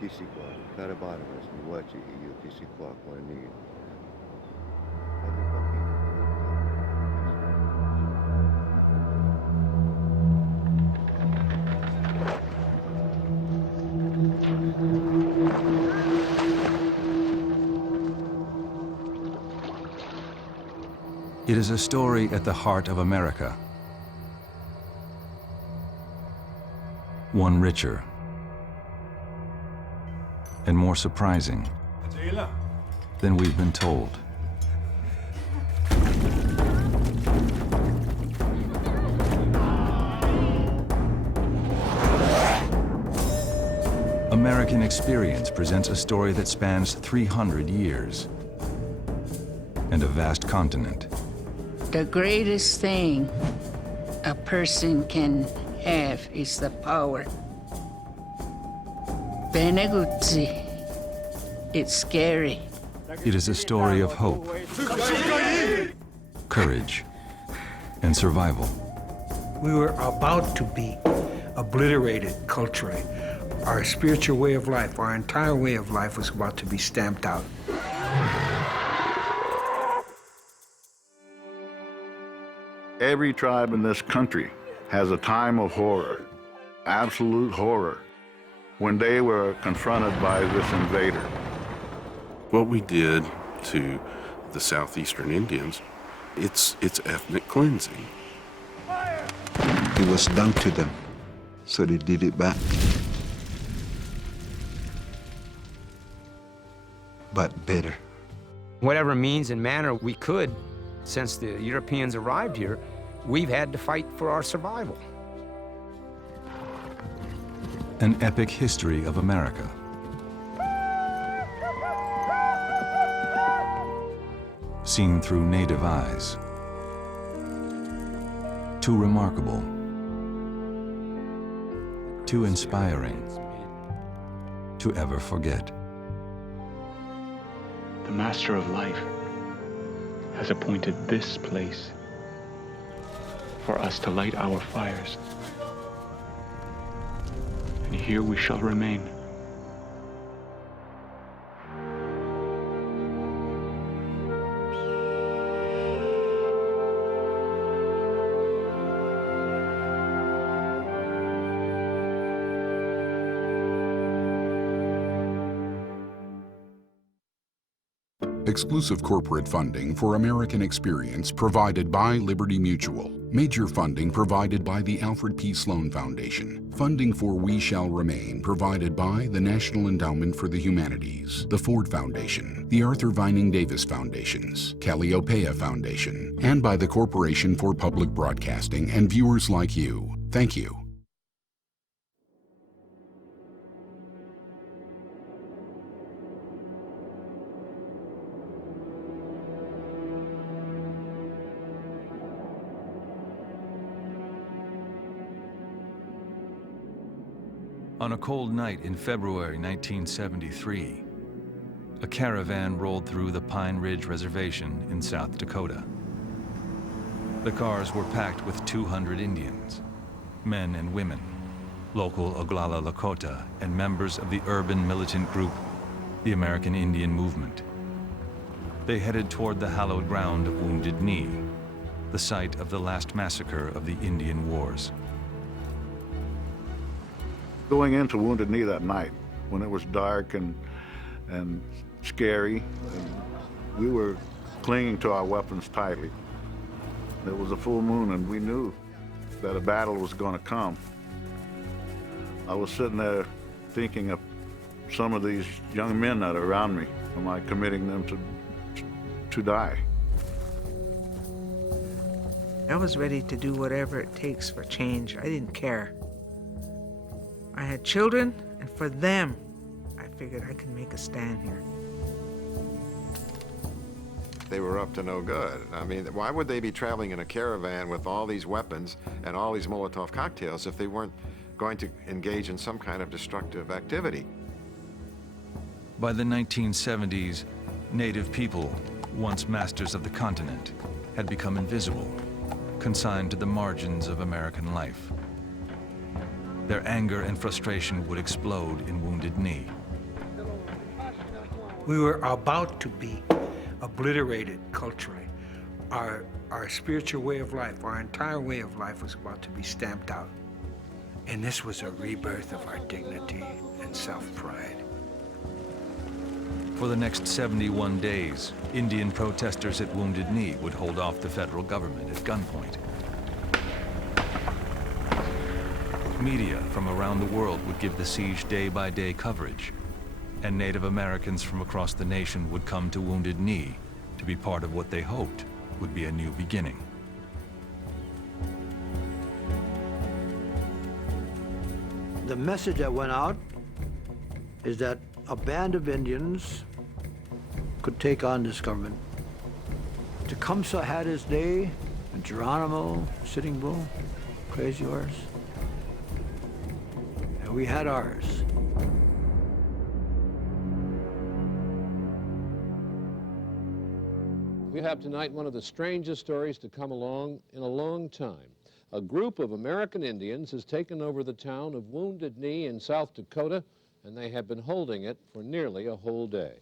Tisikwa, Karabarabas, Niwachi, iyo Tisikwa, Kwani. It is a story at the heart of America. One richer and more surprising than we've been told. American Experience presents a story that spans 300 years and a vast continent. The greatest thing a person can have is the power. Beneguzzi, it's scary. It is a story of hope, courage, and survival. We were about to be obliterated culturally. Our spiritual way of life, our entire way of life was about to be stamped out. Every tribe in this country has a time of horror, absolute horror, when they were confronted by this invader. What we did to the southeastern Indians, it's ethnic cleansing. It was done to them, so they did it back. But better. Whatever means and manner we could, since the Europeans arrived here, we've had to fight for our survival. An epic history of America. Seen through native eyes. Too remarkable. Too inspiring to ever forget. The Master of Life has appointed this place for us to light our fires. And here we shall remain. Exclusive corporate funding for American Experience provided by Liberty Mutual. Major funding provided by the Alfred P. Sloan Foundation. Funding for We Shall Remain provided by the National Endowment for the Humanities, the Ford Foundation, the Arthur Vining Davis Foundations, Calliopeia Foundation, and by the Corporation for Public Broadcasting and viewers like you. Thank you. On a cold night in February 1973, a caravan rolled through the Pine Ridge Reservation in South Dakota. The cars were packed with 200 Indians, men and women, local Oglala Lakota, and members of the urban militant group, the American Indian Movement. They headed toward the hallowed ground of Wounded Knee, the site of the last massacre of the Indian Wars. Going into Wounded Knee that night, when it was dark and scary, and we were clinging to our weapons tightly. It was a full moon, and we knew that a battle was going to come. I was sitting there thinking of some of these young men that are around me. Am I committing them to die? I was ready to do whatever it takes for change. I didn't care. I had children, and for them, I figured I could make a stand here. They were up to no good. I mean, why would they be traveling in a caravan with all these weapons and all these Molotov cocktails if they weren't going to engage in some kind of destructive activity? By the 1970s, Native people, once masters of the continent, had become invisible, consigned to the margins of American life. Their anger and frustration would explode in Wounded Knee. We were about to be obliterated culturally. Our spiritual way of life, our entire way of life was about to be stamped out. And this was a rebirth of our dignity and self-pride. For the next 71 days, Indian protesters at Wounded Knee would hold off the federal government at gunpoint. Media from around the world would give the siege day-by-day coverage, and Native Americans from across the nation would come to Wounded Knee to be part of what they hoped would be a new beginning. The message that went out is that a band of Indians could take on this government. Tecumseh had his day, and Geronimo, Sitting Bull, Crazy Horse, and we had ours. We have tonight one of the strangest stories to come along in a long time. A group of American Indians has taken over the town of Wounded Knee in South Dakota, and they have been holding it for nearly a whole day.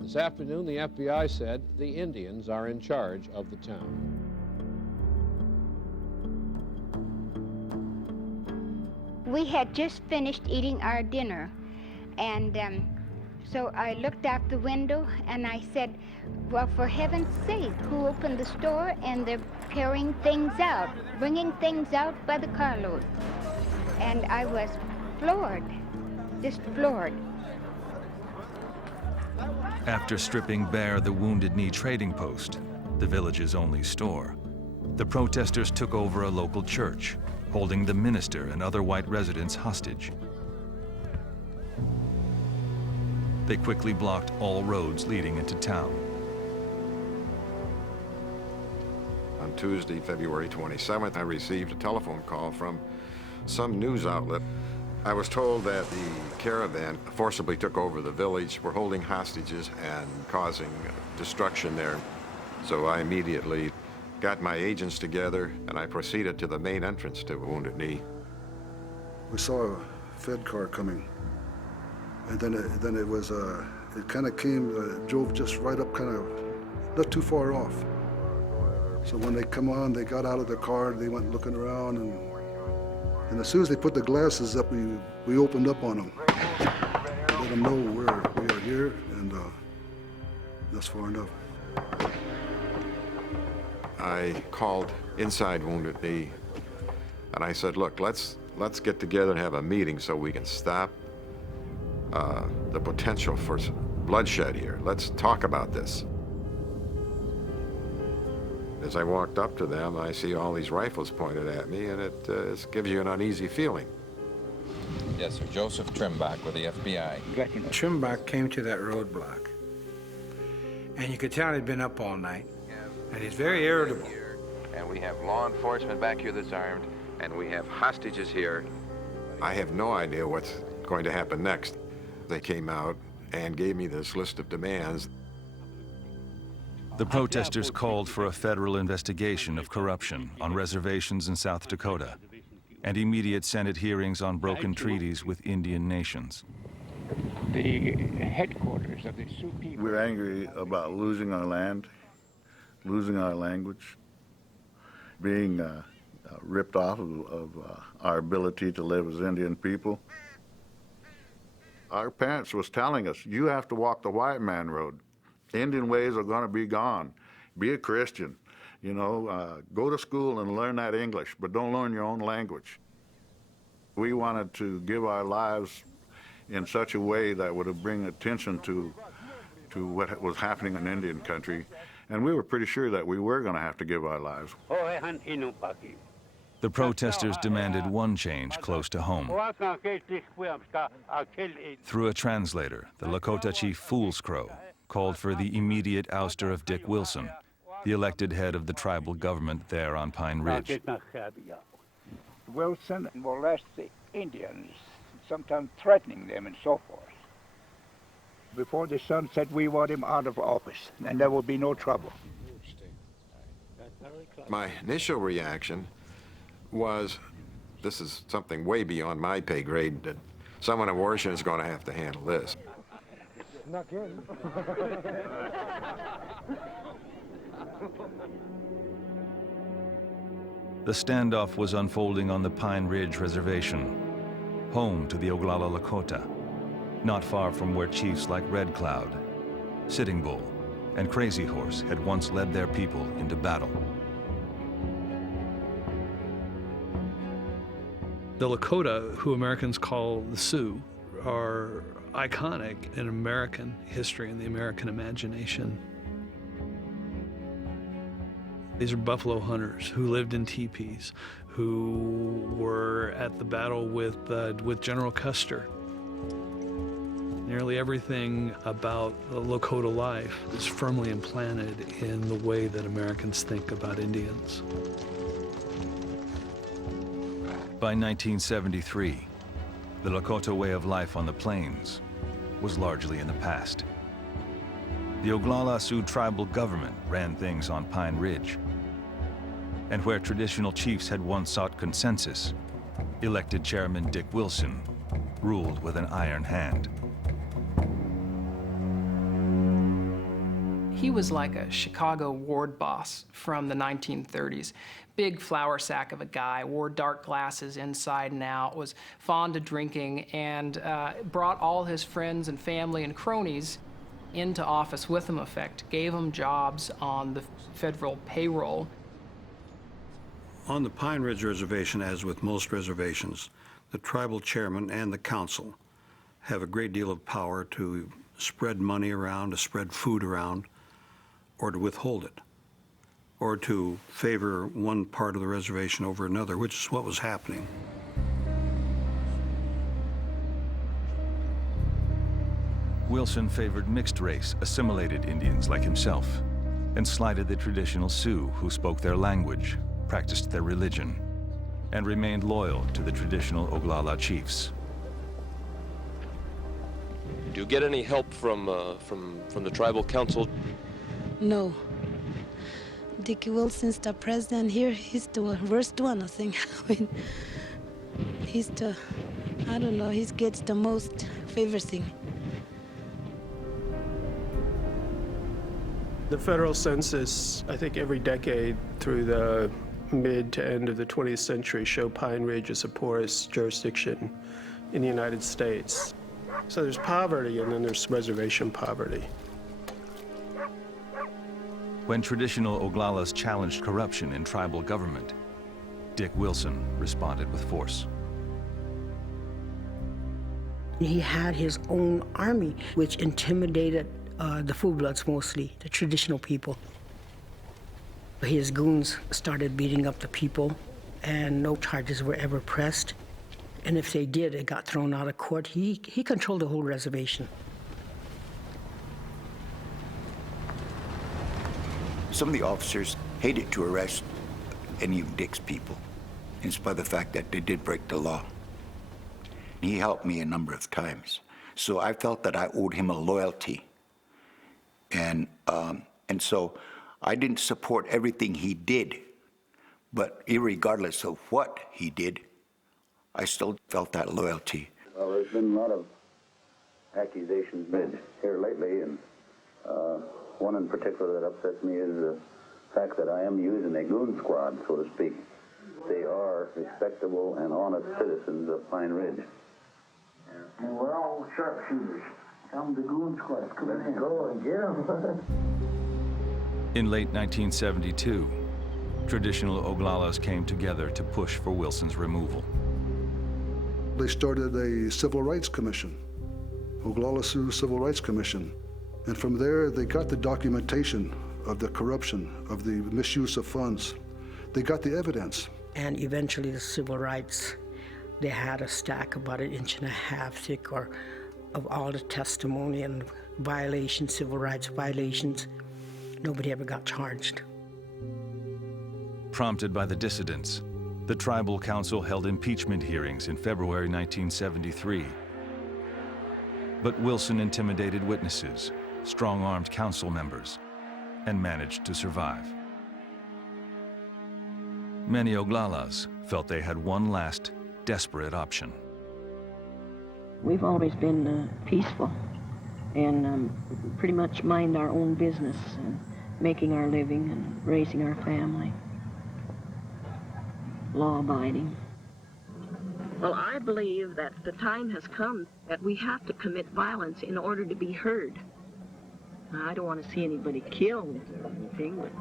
This afternoon, the FBI said the Indians are in charge of the town. We had just finished eating our dinner, and so I looked out the window and I said, well, for heaven's sake, who opened the store? And they're carrying things out, bringing things out by the carload. And I was floored, just floored. After stripping bare the Wounded Knee trading post, the village's only store, the protesters took over a local church, holding the minister and other white residents hostage. They quickly blocked all roads leading into town. On Tuesday, February 27th, I received a telephone call from some news outlet. I was told that the caravan forcibly took over the village, were holding hostages and causing destruction there. So I immediately got my agents together and I proceeded to the main entrance to Wounded Knee. We saw a Fed car coming, and then it was it kind of came, drove just right up, kind of not too far off. So when they come on, they got out of the car, they went looking around, and as soon as they put the glasses up, we opened up on them. Let them know we are here, and that's far enough. I called inside Wounded Knee, and I said, look, let's get together and have a meeting so we can stop the potential for bloodshed here. Let's talk about this. As I walked up to them, I see all these rifles pointed at me, and it gives you an uneasy feeling. Yes, sir. Joseph Trimbach with the FBI. Trimbach came to that roadblock, and you could tell he'd been up all night, and he's very irritable. And we have law enforcement back here that's armed, and we have hostages here. I have no idea what's going to happen next. They came out and gave me this list of demands. The protesters called for a federal investigation of corruption on reservations in South Dakota and immediate Senate hearings on broken treaties with Indian nations. The headquarters of the Sioux people. We're angry about losing our land, losing our language, being ripped off of our ability to live as Indian people. Our parents was telling us, you have to walk the white man road. Indian ways are going to be gone. Be a Christian, you know, go to school and learn that English, but don't learn your own language. We wanted to give our lives in such a way that would bring attention to what was happening in Indian country, and we were pretty sure that we were going to have to give our lives. The protesters demanded one change close to home. Through a translator, the Lakota chief Fool's Crow called for the immediate ouster of Dick Wilson, the elected head of the tribal government there on Pine Ridge. Wilson molest the Indians, sometimes threatening them and so forth. Before the sun set, we want him out of office, and there will be no trouble. My initial reaction was, this is something way beyond my pay grade, that someone in Washington is going to have to handle this. snuck in. The standoff was unfolding on the Pine Ridge Reservation, home to the Oglala Lakota, not far from where chiefs like Red Cloud, Sitting Bull, and Crazy Horse had once led their people into battle. The Lakota, who Americans call the Sioux, are iconic in American history and the American imagination. These are buffalo hunters who lived in teepees, who were at the battle with General Custer. Nearly everything about the Lakota life is firmly implanted in the way that Americans think about Indians. By 1973, the Lakota way of life on the plains was largely in the past. The Oglala Sioux tribal government ran things on Pine Ridge. And where traditional chiefs had once sought consensus, elected Chairman Dick Wilson ruled with an iron hand. He was like a Chicago ward boss from the 1930s. Big flour sack of a guy, wore dark glasses inside and out, was fond of drinking, and brought all his friends and family and cronies into office with him, in effect, gave them jobs on the federal payroll. On the Pine Ridge Reservation, as with most reservations, the tribal chairman and the council have a great deal of power to spread money around, to spread food around, or to withhold it, or to favor one part of the reservation over another, which is what was happening. Wilson favored mixed-race, assimilated Indians like himself, and slighted the traditional Sioux who spoke their language, practiced their religion, and remained loyal to the traditional Oglala chiefs. Do you get any help from the tribal council? No. Dick Wilson's the president here. He's the worst one, I think. I mean, he's the, I don't know, he gets the most favorite thing. The federal census, I think every decade through the mid to end of the 20th century, show Pine Ridge as the poorest jurisdiction in the United States. So there's poverty, and then there's reservation poverty. When traditional Oglalas challenged corruption in tribal government, Dick Wilson responded with force. He had his own army, which intimidated the Full Bloods mostly, the traditional people. His goons started beating up the people, and no charges were ever pressed. And if they did, it got thrown out of court. He controlled the whole reservation. Some of the officers hated to arrest any of Dick's people, in spite of the fact that they did break the law. He helped me a number of times, so I felt that I owed him a loyalty. And so I didn't support everything he did, but irregardless of what he did, I still felt that loyalty. Well, there's been a lot of accusations made here lately, and one in particular that upsets me is the fact that I am using a goon squad, so to speak. They are respectable and honest citizens of Pine Ridge. And we're all sharpshooters. Come the goon squad. Come in. Go and get them. In late 1972, traditional Oglalas came together to push for Wilson's removal. They started a civil rights commission, Oglala Sioux Civil Rights Commission. And from there, they got the documentation of the corruption, of the misuse of funds. They got the evidence. And eventually the civil rights, they had a stack about 1.5 inches thick of all the testimony and violations, civil rights violations. Nobody ever got charged. Prompted by the dissidents, the Tribal Council held impeachment hearings in February 1973. But Wilson intimidated witnesses, strong-armed council members, and managed to survive. Many Oglalas felt they had one last, desperate option. We've always been peaceful. and pretty much mind our own business and making our living and raising our family. Law-abiding. Well, I believe that the time has come that we have to commit violence in order to be heard. Now, I don't want to see anybody killed or anything, but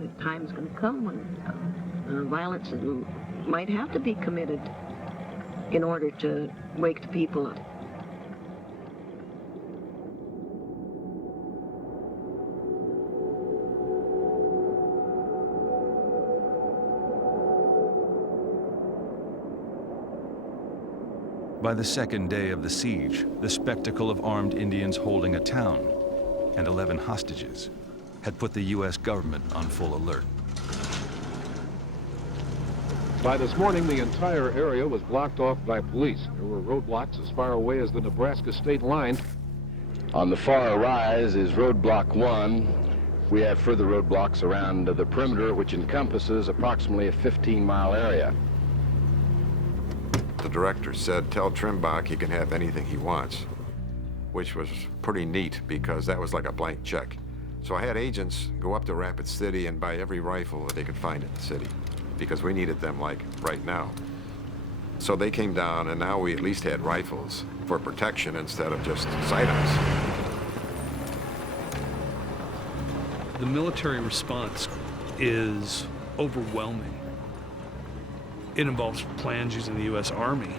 the time is going to come when violence might have to be committed in order to wake the people up. By the second day of the siege, the spectacle of armed Indians holding a town and 11 hostages had put the U.S. government on full alert. By this morning, the entire area was blocked off by police. There were roadblocks as far away as the Nebraska state line. On the far rise is roadblock 1. We have further roadblocks around the perimeter, which encompasses approximately a 15-mile area. The director said, tell Trimbach he can have anything he wants, which was pretty neat because that was like a blank check. So I had agents go up to Rapid City and buy every rifle that they could find in the city because we needed them like right now. So they came down and now we at least had rifles for protection instead of just sidearms. The military response is overwhelming. It involves plans using the U.S. Army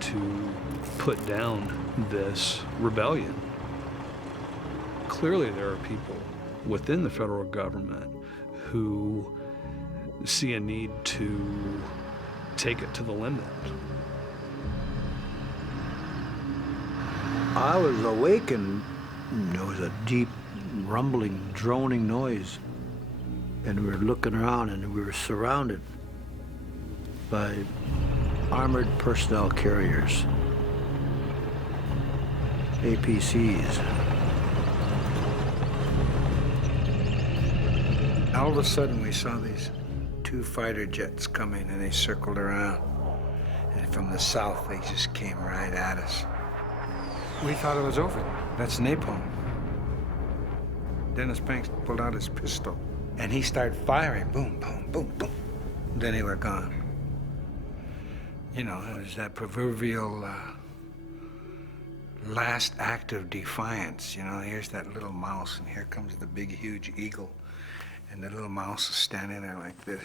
to put down this rebellion. Clearly, there are people within the federal government who see a need to take it to the limit. I was awakened. There was a deep, rumbling, droning noise. And we were looking around and we were surrounded by armored personnel carriers, APCs. All of a sudden, we saw these 2 fighter jets coming, and they circled around. And from the south, they just came right at us. We thought it was over. That's napalm. Dennis Banks pulled out his pistol, and he started firing. Boom, boom, boom, boom. Then they were gone. You know, it was that proverbial last act of defiance. You know, here's that little mouse, and here comes the big, huge eagle. And the little mouse is standing there like this.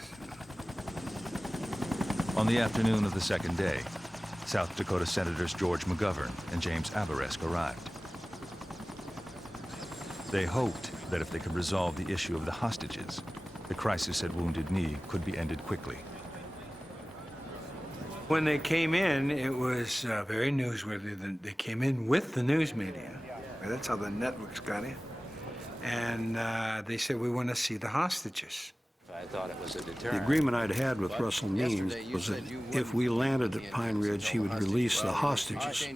On the afternoon of the second day, South Dakota Senators George McGovern and James Abourezk arrived. They hoped that if they could resolve the issue of the hostages, the crisis at Wounded Knee could be ended quickly. When they came in, it was very newsworthy. They came in with the news media. That's how the networks got in. And they said, we want to see the hostages. I thought it was a deterrent. The agreement I'd had with Russell Means was that if we landed at Pine Ridge, he would release the hostages.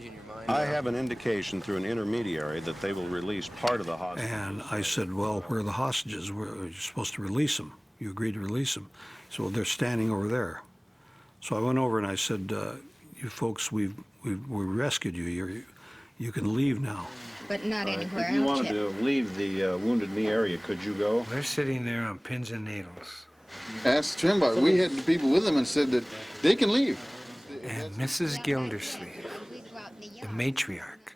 I have an indication through an intermediary that they will release part of the hostages. And I said, well, where are the hostages? You're supposed to release them. You agreed to release them. So they're standing over there. So I went over and I said, you folks, we rescued you. You can leave now. But not anywhere else. If you wanted to leave the Wounded Knee area, could you go? They're sitting there on pins and needles. Asked Trimbach. We had the people with them and said that they can leave. And Mrs. Gildersleeve, the matriarch,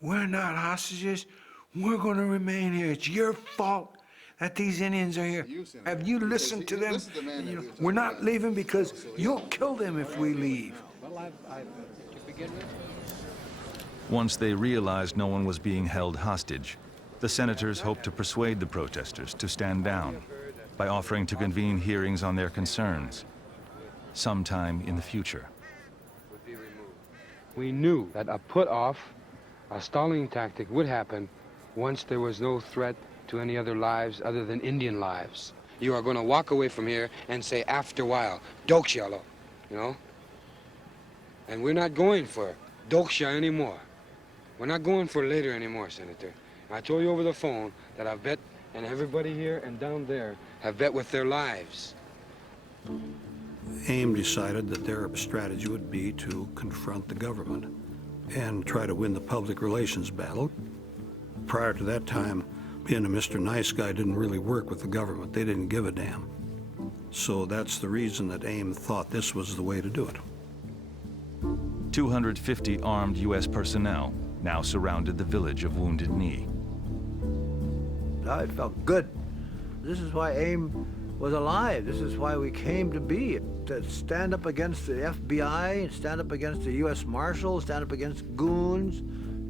we're not hostages. We're going to remain here. It's your fault that these Indians are here. Have you listened to them? We're not leaving because you'll kill them if we leave. Once they realized no one was being held hostage, the senators hoped to persuade the protesters to stand down by offering to convene hearings on their concerns sometime in the future. We knew that a put-off, a stalling tactic would happen once there was no threat to any other lives other than Indian lives. You are going to walk away from here and say, after a while, Dokshialo, you know? And we're not going for Doksha anymore. We're not going for later anymore, Senator. I told you over the phone that I've bet, and everybody here and down there have bet with their lives. AIM decided that their strategy would be to confront the government and try to win the public relations battle. Prior to that time, being a Mr. Nice Guy didn't really work with the government. They didn't give a damn. So that's the reason that AIM thought this was the way to do it. 250 armed U.S. personnel now surrounded the village of Wounded Knee. It felt good. This is why AIM was alive. This is why we came to be. To stand up against the FBI, stand up against the U.S. Marshals, stand up against goons,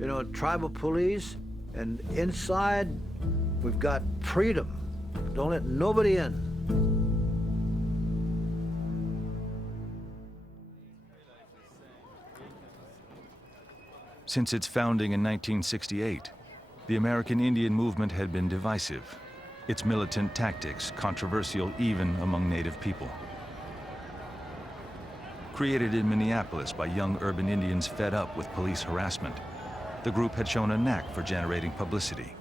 you know, tribal police. And inside, we've got freedom. Don't let nobody in. Since its founding in 1968, the American Indian movement had been divisive, its militant tactics controversial even among Native people. Created in Minneapolis by young urban Indians fed up with police harassment, the group had shown a knack for generating publicity.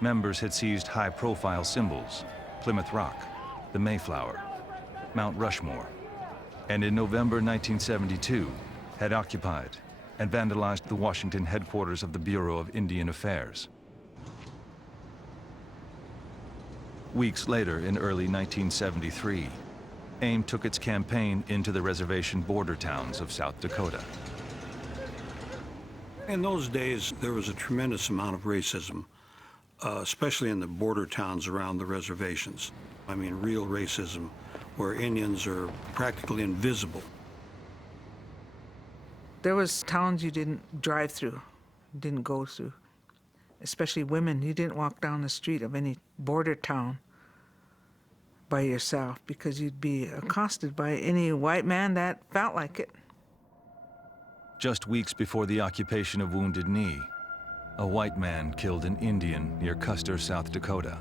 Members had seized high-profile symbols, Plymouth Rock, the Mayflower, Mount Rushmore, and in November 1972 had occupied and vandalized the Washington headquarters of the Bureau of Indian Affairs. Weeks later, in early 1973, AIM took its campaign into the reservation border towns of South Dakota. In those days, there was a tremendous amount of racism, especially in the border towns around the reservations. I mean, real racism, where Indians are practically invisible. There was towns you didn't drive through, didn't go through, especially women. You didn't walk down the street of any border town by yourself because you'd be accosted by any white man that felt like it. Just weeks before the occupation of Wounded Knee, a white man killed an Indian near Custer, South Dakota,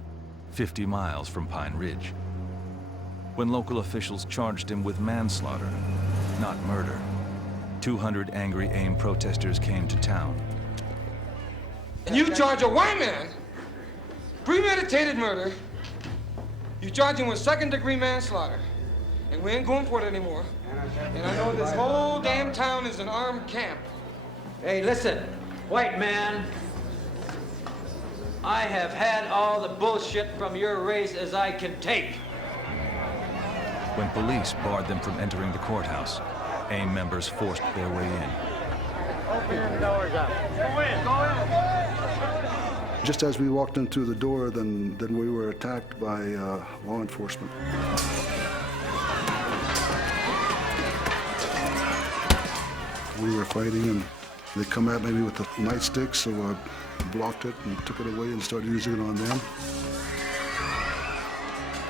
50 miles from Pine Ridge. When local officials charged him with manslaughter, not murder, 200 angry AIM protesters came to town. And you charge a white man premeditated murder, you charge him with second-degree manslaughter, and we ain't going for it anymore. And I know this whole damn town is an armed camp. Hey, listen, white man, I have had all the bullshit from your race as I can take. When police barred them from entering the courthouse, AIM members forced their way in. Open them doors up. Go in, go in. Just as we walked in through the door, then we were attacked by law enforcement. We were fighting, and they come at me with the nightsticks, so I blocked it and took it away and started using it on them.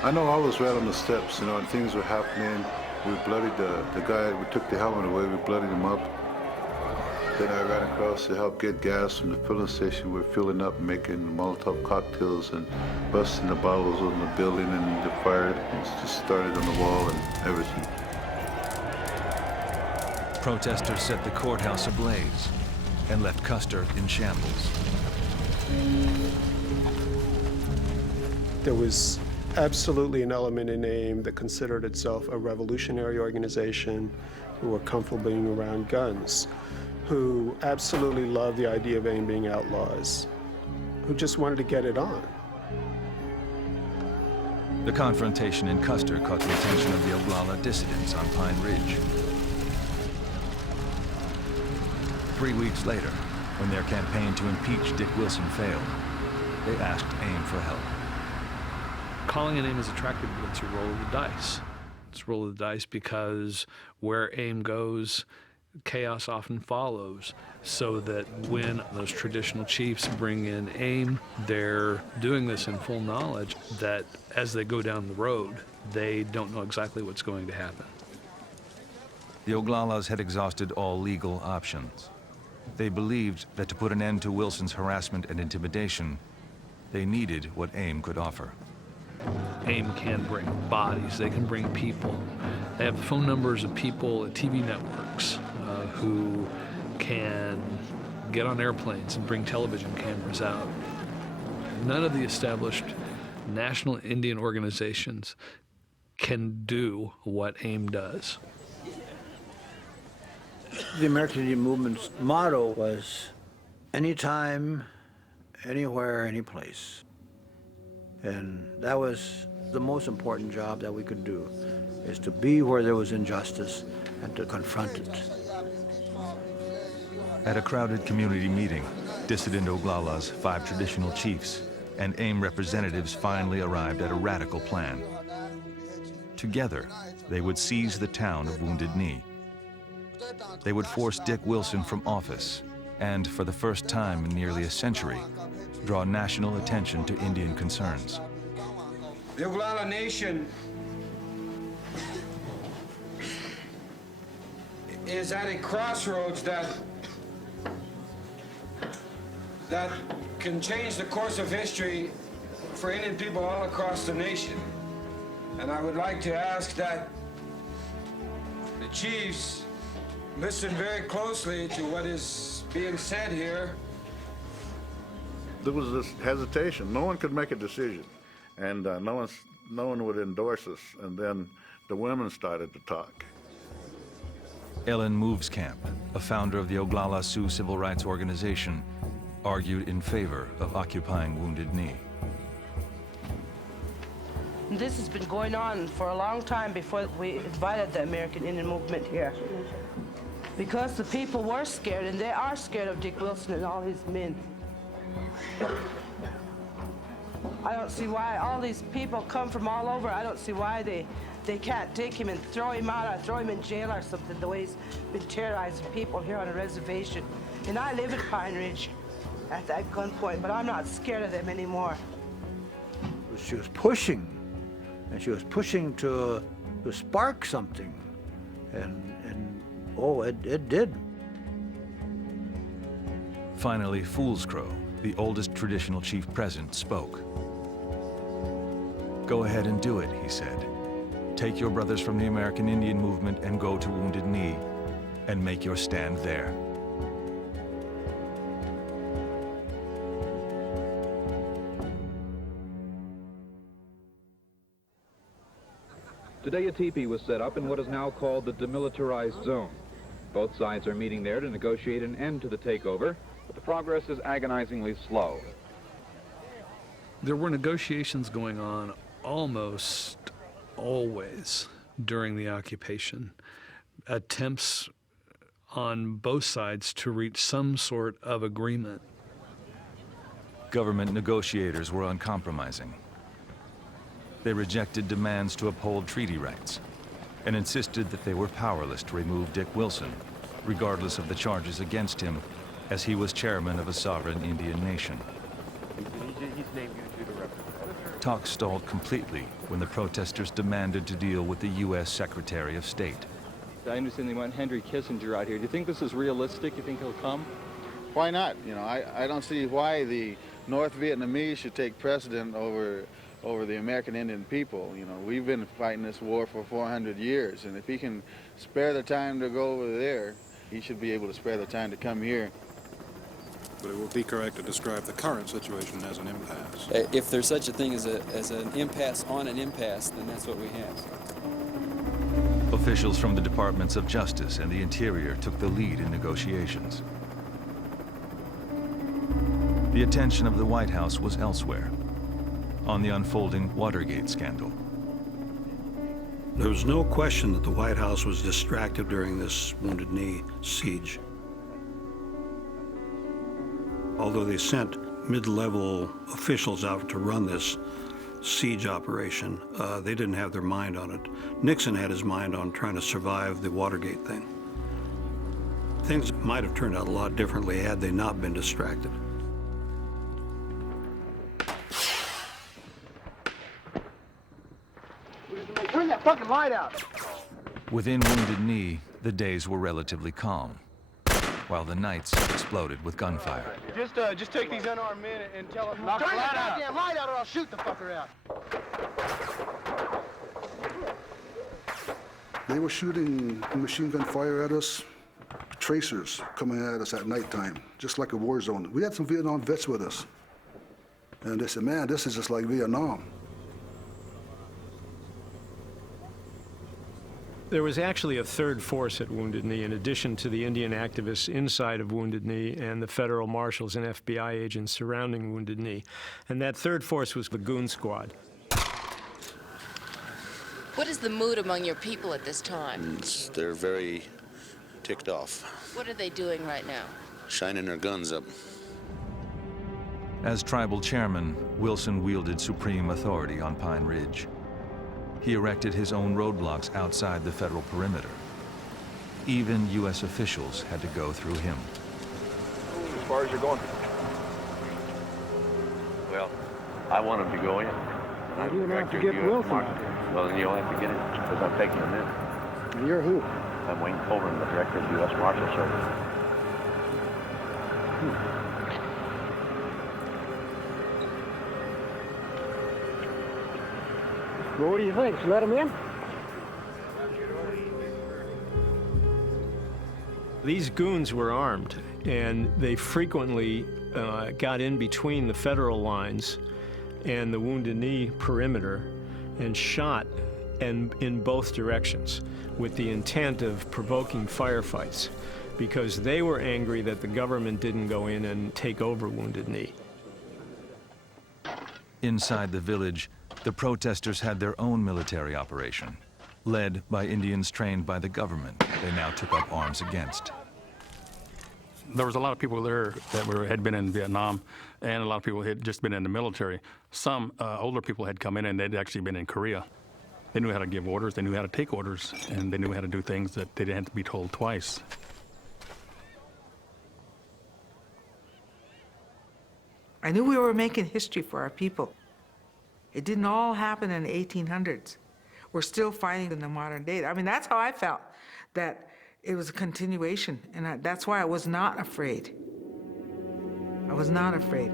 I know I was right on the steps, you know, and things were happening. We bloodied the guy, we took the helmet away, we bloodied him up. Then I ran across to help get gas from the filling station. We were filling up, making Molotov cocktails and busting the bottles on the building, and the fire just started on the wall and everything. Protesters set the courthouse ablaze and left Custer in shambles. There was absolutely an element in AIM that considered itself a revolutionary organization who were comfortable being around guns, who absolutely loved the idea of AIM being outlaws, who just wanted to get it on. The confrontation in Custer caught the attention of the Oglala dissidents on Pine Ridge. 3 weeks later, when their campaign to impeach Dick Wilson failed, they asked AIM for help. Calling an AIM is attractive, but it's a roll of the dice. It's a roll of the dice because where AIM goes, chaos often follows, so that when those traditional chiefs bring in AIM, they're doing this in full knowledge that as they go down the road, they don't know exactly what's going to happen. The Oglalas had exhausted all legal options. They believed that to put an end to Wilson's harassment and intimidation, they needed what AIM could offer. AIM can bring bodies, they can bring people. They have phone numbers of people at TV networks who can get on airplanes and bring television cameras out. None of the established national Indian organizations can do what AIM does. The American Indian Movement's motto was anytime, anywhere, any place. And that was the most important job that we could do, is to be where there was injustice and to confront it. At a crowded community meeting, dissident Oglalas, 5 traditional chiefs, and AIM representatives finally arrived at a radical plan. Together, they would seize the town of Wounded Knee. They would force Dick Wilson from office and, for the first time in nearly a century, draw national attention to Indian concerns. The Oglala Nation is at a crossroads that can change the course of history for Indian people all across the nation. And I would like to ask that the chiefs listen very closely to what is being said here. There was this hesitation. No one could make a decision, and no one would endorse us. And then the women started to talk. Ellen Movescamp, a founder of the Oglala Sioux Civil Rights Organization, argued in favor of occupying Wounded Knee. This has been going on for a long time before we invited the American Indian Movement here. Because the people were scared, and they are scared of Dick Wilson and all his men. I don't see why all these people come from all over. I don't see why they can't take him and throw him out or throw him in jail or something, the way he's been terrorizing people here on a reservation. And I live in Pine Ridge at that gunpoint, but I'm not scared of them anymore. She was pushing, and she was pushing to spark something, and oh, it did. Finally, Fool's Crow, the oldest traditional chief present, spoke. "Go ahead and do it," he said. "Take your brothers from the American Indian Movement and go to Wounded Knee and make your stand there." Today, a teepee was set up in what is now called the demilitarized zone. Both sides are meeting there to negotiate an end to the takeover, but the progress is agonizingly slow. There were negotiations going on almost always during the occupation. Attempts on both sides to reach some sort of agreement. Government negotiators were uncompromising. They rejected demands to uphold treaty rights and insisted that they were powerless to remove Dick Wilson, regardless of the charges against him, as he was chairman of a sovereign Indian nation. Talks stalled completely when the protesters demanded to deal with the U.S. Secretary of State. I understand they want Henry Kissinger out here. Do you think this is realistic? Do you think he'll come? Why not? You know, I don't see why the North Vietnamese should take precedent over the American Indian people. You know, we've been fighting this war for 400 years, and if he can spare the time to go over there, he should be able to spare the time to come here. But it will be correct to describe the current situation as an impasse. If there's such a thing as an impasse on an impasse, then that's what we have. Officials from the Departments of Justice and the Interior took the lead in negotiations. The attention of the White House was elsewhere, on the unfolding Watergate scandal. There was no question that the White House was distracted during this Wounded Knee siege. Although they sent mid-level officials out to run this siege operation, they didn't have their mind on it. Nixon had his mind on trying to survive the Watergate thing. Things might have turned out a lot differently had they not been distracted. Turn that fucking light out! Within Wounded Knee, the days were relatively calm, while the nights exploded with gunfire. Just take these unarmed men and tell them, turn that goddamn light out or I'll shoot the fucker out. They were shooting machine gun fire at us, tracers coming at us at nighttime, just like a war zone. We had some Vietnam vets with us. And they said, man, this is just like Vietnam. There was actually a third force at Wounded Knee, in addition to the Indian activists inside of Wounded Knee and the federal marshals and FBI agents surrounding Wounded Knee. And that third force was the Goon Squad. What is the mood among your people at this time? They're very ticked off, What are they doing right now? shining their guns up. As tribal chairman, Wilson wielded supreme authority on Pine Ridge. He erected his own roadblocks outside the federal perimeter. Even U.S. officials had to go through him. As far as you're going? Well, I want him to go in. You're going to have to get Wilson. Well, then you'll have to get him, because I'm taking him in. And you're who? I'm Wayne Colburn, the director of the U.S. Marshal Service. Well, what do you think? Should let him in? These goons were armed, and they frequently got in between the federal lines and the Wounded Knee perimeter and shot in both directions with the intent of provoking firefights, because they were angry that the government didn't go in and take over Wounded Knee. Inside the village, the protesters had their own military operation, led by Indians trained by the government they now took up arms against. There was a lot of people there that had been in Vietnam, and a lot of people had just been in the military. Some older people had come in, and they'd actually been in Korea. They knew how to give orders, they knew how to take orders, and they knew how to do things that they didn't have to be told twice. I knew we were making history for our people. It didn't all happen in the 1800s. We're still fighting in the modern day. I mean, that's how I felt, that it was a continuation, and that's why I was not afraid. I was not afraid.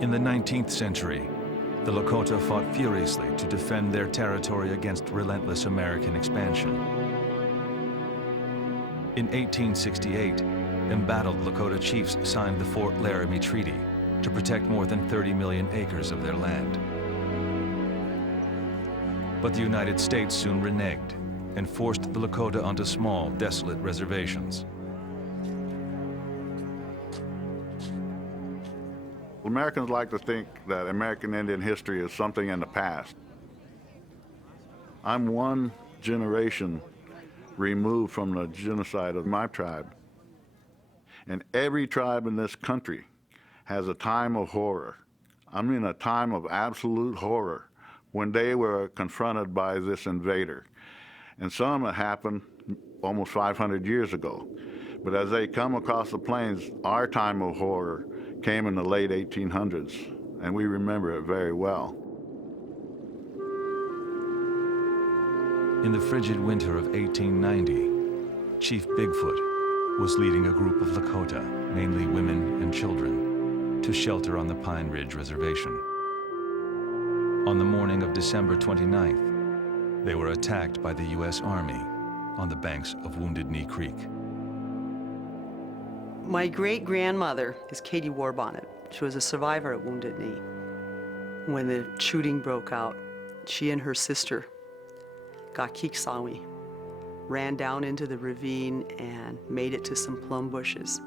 In the 19th century, the Lakota fought furiously to defend their territory against relentless American expansion. In 1868, embattled Lakota chiefs signed the Fort Laramie Treaty to protect more than 30 million acres of their land. But the United States soon reneged and forced the Lakota onto small, desolate reservations. Americans like to think that American Indian history is something in the past. I'm one generation removed from the genocide of my tribe. And every tribe in this country has a time of horror. I mean, a time of absolute horror when they were confronted by this invader. And some it happened almost 500 years ago. But as they come across the plains, our time of horror came in the late 1800s, and we remember it very well. In the frigid winter of 1890, Chief Bigfoot was leading a group of Lakota, mainly women and children, to shelter on the Pine Ridge Reservation. On the morning of December 29th, they were attacked by the U.S. Army on the banks of Wounded Knee Creek. My great-grandmother is Katie Warbonnet. She was a survivor at Wounded Knee. When the shooting broke out, she and her sister got Keeksawi, ran down into the ravine and made it to some plum bushes.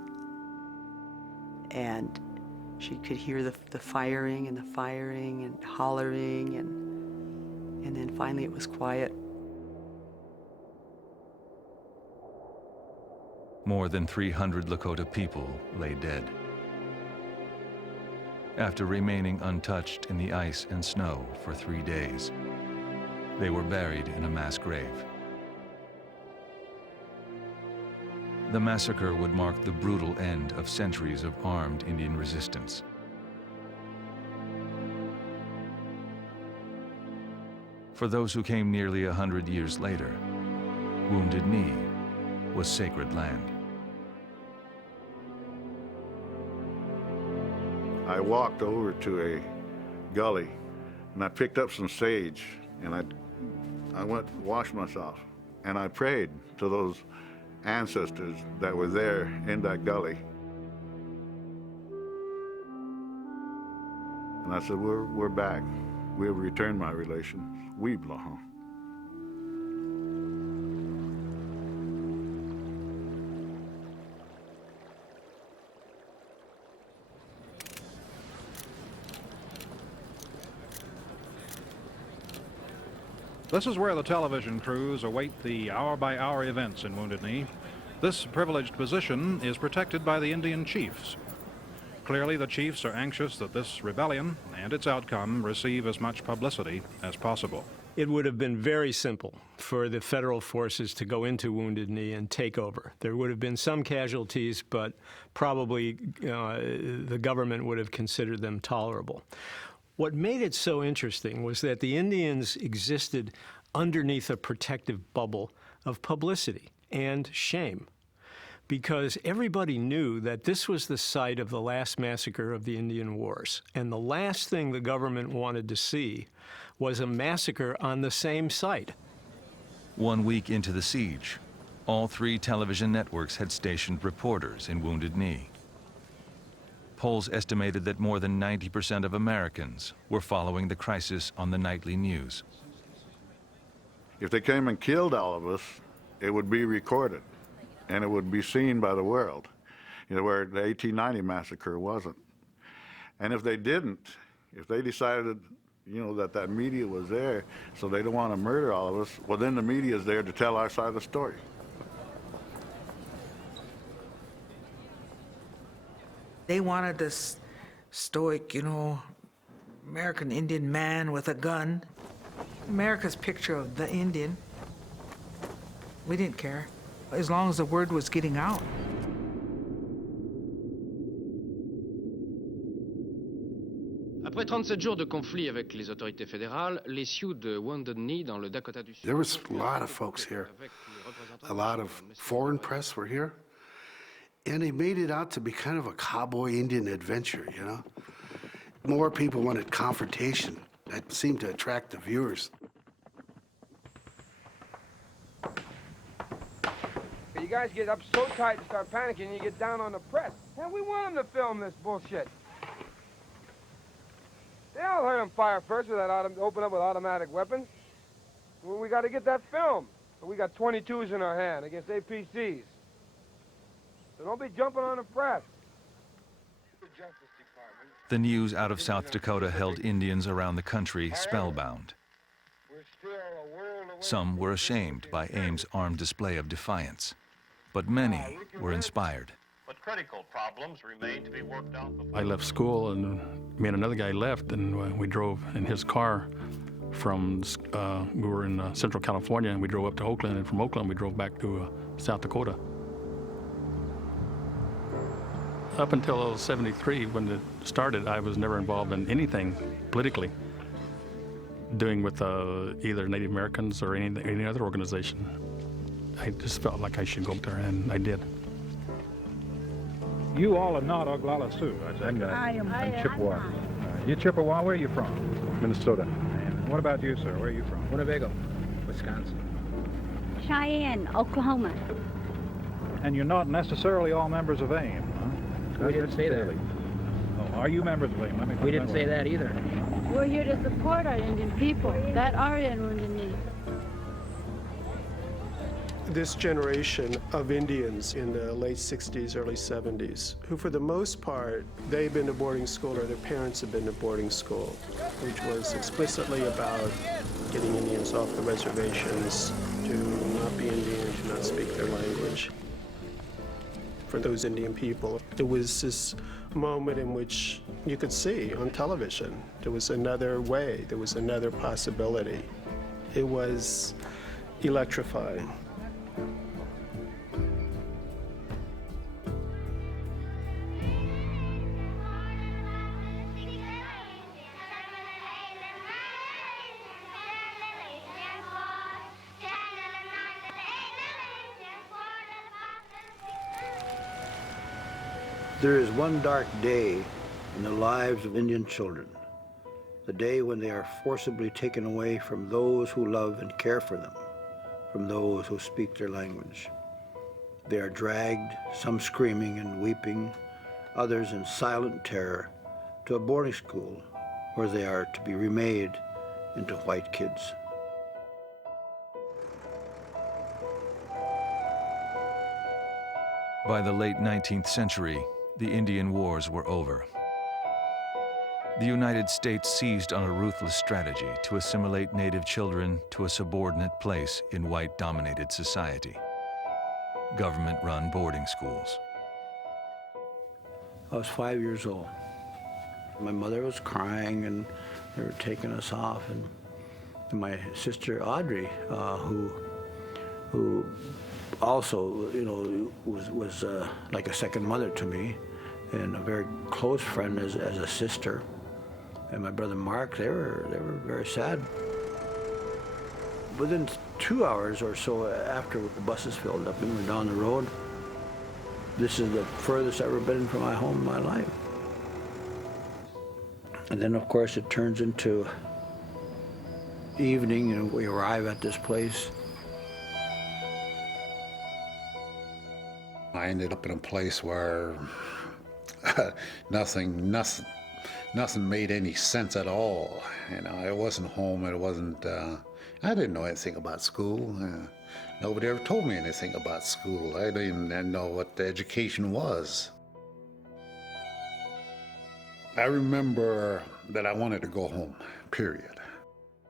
And she could hear the firing and hollering, and then finally it was quiet. More than 300 Lakota people lay dead. After remaining untouched in the ice and snow for 3 days, they were buried in a mass grave. The massacre would mark the brutal end of centuries of armed Indian resistance. For those who came nearly 100 years later, Wounded Knee was sacred land. I walked over to a gully and I picked up some sage and I went to wash myself and I prayed to those ancestors that were there in that gully. And I said, we're back. We have returned my relations. We belong. This is where the television crews await the hour-by-hour events in Wounded Knee. This privileged position is protected by the Indian chiefs. Clearly, the chiefs are anxious that this rebellion and its outcome receive as much publicity as possible. It would have been very simple for the federal forces to go into Wounded Knee and take over. There would have been some casualties, but probably the government would have considered them tolerable. What made it so interesting was that the Indians existed underneath a protective bubble of publicity and shame, because everybody knew that this was the site of the last massacre of the Indian Wars, and the last thing the government wanted to see was a massacre on the same site. 1 week into the siege, all 3 television networks had stationed reporters in Wounded Knee. Polls estimated that more than 90% of Americans were following the crisis on the nightly news. If they came and killed all of us, it would be recorded, and it would be seen by the world, where the 1890 massacre wasn't. And if they didn't, if they decided, that media was there, so they don't want to murder all of us, well, then the media is there to tell our side of the story. They wanted this stoic, American Indian man with a gun. America's picture of the Indian. We didn't care, as long as the word was getting out. Après 37 jours de conflit avec les autorités fédérales, les Sioux de Wounded Knee dans le Dakota du Sud. There was a lot of folks here. A lot of foreign press were here. And they made it out to be kind of a cowboy Indian adventure, More people wanted confrontation. That seemed to attract the viewers. You guys get up so tight and start panicking, you get down on the press. And we want them to film this bullshit. They all heard them fire first with that open up with automatic weapons. Well, we got to get that film. We got 22s in our hand against APCs. So don't be jumping on the press. The news out of South Dakota held Indians around the country spellbound. Some were ashamed by AIM's armed display of defiance, but many were inspired. But critical problems remain to be worked out. I left school, and me and another guy left, and we drove in his car from, we were in Central California, and we drove up to Oakland, and from Oakland we drove back to South Dakota. Up until '73, when it started, I was never involved in anything politically, doing with either Native Americans or any other organization. I just felt like I should go up there, and I did. You all are not Oglala Sioux, I take it. I'm Chippewa. You Chippewa, where are you from? Minnesota. And what about you, sir? Where are you from? Winnebago, Wisconsin. Cheyenne, Oklahoma. And you're not necessarily all members of AIM, huh? We didn't say that. Oh, are you members of AIM? We didn't say that either. We're here to support our Indian people that are in Wounded Knee. This generation of Indians in the late 60s, early 70s, who for the most part, they've been to boarding school or their parents have been to boarding school, which was explicitly about getting Indians off the reservations, to not be Indian, to not speak their language. For those Indian people, it was this moment in which you could see on television, there was another way, there was another possibility. It was electrifying. There is one dark day in the lives of Indian children, the day when they are forcibly taken away from those who love and care for them, from those who speak their language. They are dragged, some screaming and weeping, others in silent terror, to a boarding school where they are to be remade into white kids. By the late 19th century, the Indian Wars were over. The United States seized on a ruthless strategy to assimilate Native children to a subordinate place in white-dominated society: government-run boarding schools. I was 5 years old. My mother was crying, and they were taking us off. And my sister Audrey, who also, you know, was like a second mother to me, and a very close friend as a sister. And my brother Mark, they were very sad. Within 2 hours or so after the buses filled up and we were down the road, this is the furthest I've ever been from my home in my life. And then, of course, it turns into evening, and we arrive at this place. I ended up in a place where nothing made any sense at all. You know, it wasn't home. It wasn't. I didn't know anything about school. Nobody ever told me anything about school. I didn't even know what the education was. I remember that I wanted to go home, period.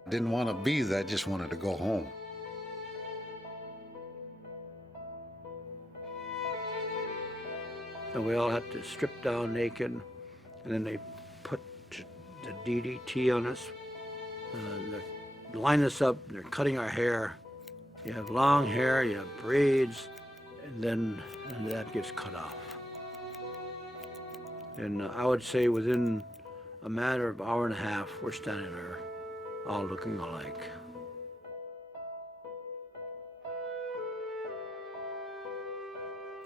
I didn't want to be there, I just wanted to go home. And we all had to strip down naked, and then they put the DDT on us. They line us up, they're cutting our hair. You have long hair, you have braids, and that gets cut off. And I would say within a matter of hour and a half, we're standing there, all looking alike.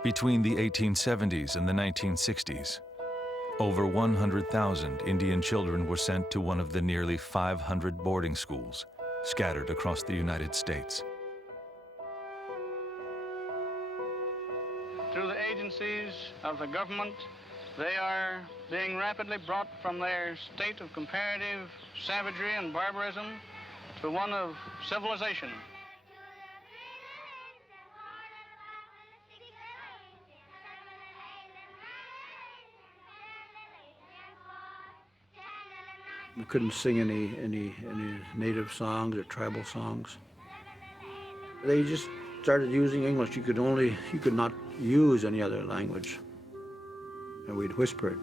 Between the 1870s and the 1960s, over 100,000 Indian children were sent to one of the nearly 500 boarding schools scattered across the United States. Through the agencies of the government, they are being rapidly brought from their state of comparative savagery and barbarism to one of civilization. We couldn't sing any native songs or tribal songs. They just started using English. You could not use any other language. And we'd whisper it.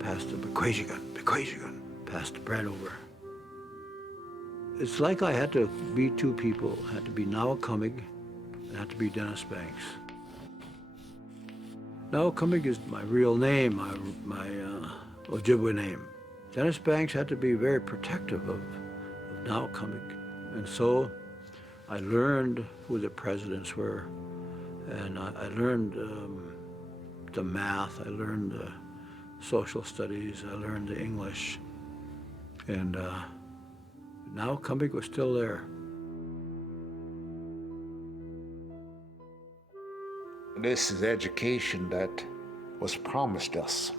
Pass the Bequajigan, pass the bread over. It's like I had to be two people. I had to be Now Cummig and I had to be Dennis Banks. Now Cummig is my real name, my Ojibwe name. Dennis Banks had to be very protective of Now Cummig. And so I learned who the presidents were, and I learned the math, I learned the social studies, I learned the English, and Now Cummig was still there. This is education that was promised us,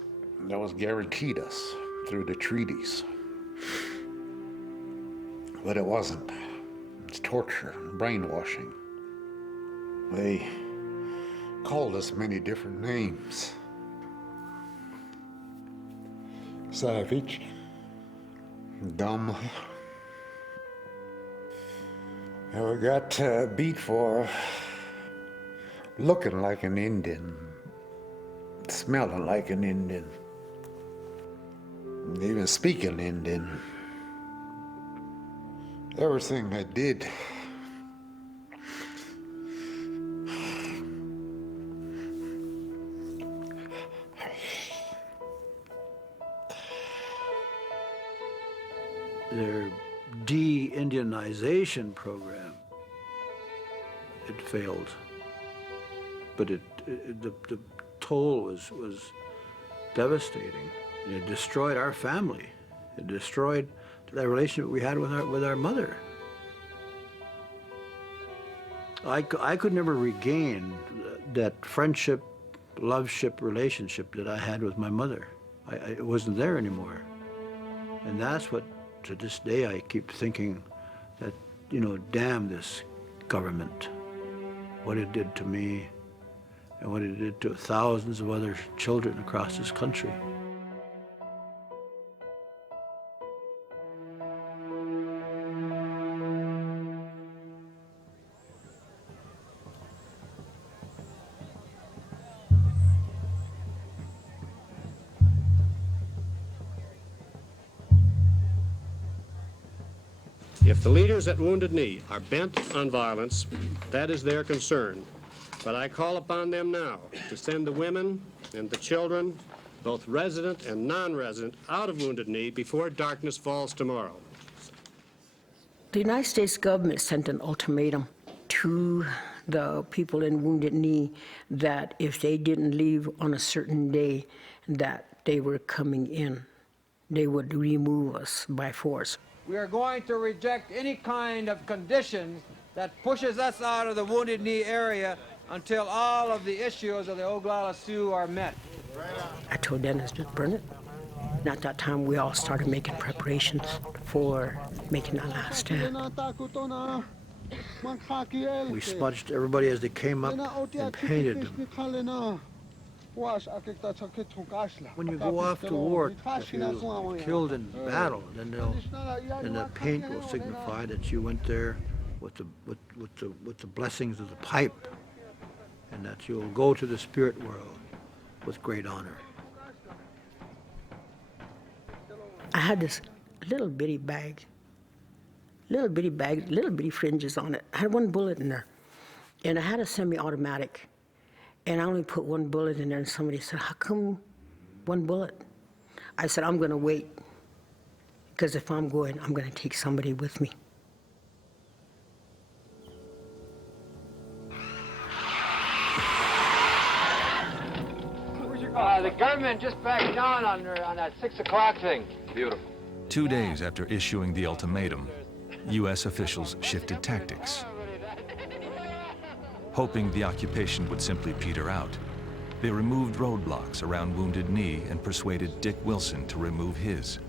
that was guaranteed us through the treaties. But it wasn't. It's torture, brainwashing. They called us many different names. Savage, dumb. And we got beat for looking like an Indian, smelling like an Indian, even speaking Indian. Everything I did. Their de-Indianization program, it failed. But the toll was devastating. It destroyed our family. It destroyed the relationship we had with our mother. I could never regain that friendship, loveship relationship that I had with my mother. It wasn't there anymore. And that's what, to this day, I keep thinking that, you know, damn this government, what it did to me and what it did to thousands of other children across this country. If the leaders at Wounded Knee are bent on violence, that is their concern. But I call upon them now to send the women and the children, both resident and non-resident, out of Wounded Knee before darkness falls tomorrow. The United States government sent an ultimatum to the people in Wounded Knee that if they didn't leave on a certain day that they were coming in, they would remove us by force. We are going to reject any kind of conditions that pushes us out of the Wounded Knee area until all of the issues of the Oglala Sioux are met. I told Dennis, just burn it. And at that time, we all started making preparations for making that last stand. We smudged everybody as they came up and painted them. When you go off to war, if you're killed in battle, then the paint will signify that you went there with the blessings of the pipe, and that you will go to the spirit world with great honor. I had this little bitty bag, little bitty fringes on it. I had one bullet in there, and I had a semi-automatic. And I only put one bullet in there, and somebody said, how come one bullet? I said, I'm going to wait, because if I'm going, I'm going to take somebody with me. The government just backed down on that 6 o'clock thing. Beautiful. 2 days after issuing the ultimatum, U.S. officials shifted tactics. Hoping the occupation would simply peter out, they removed roadblocks around Wounded Knee and persuaded Dick Wilson to remove his.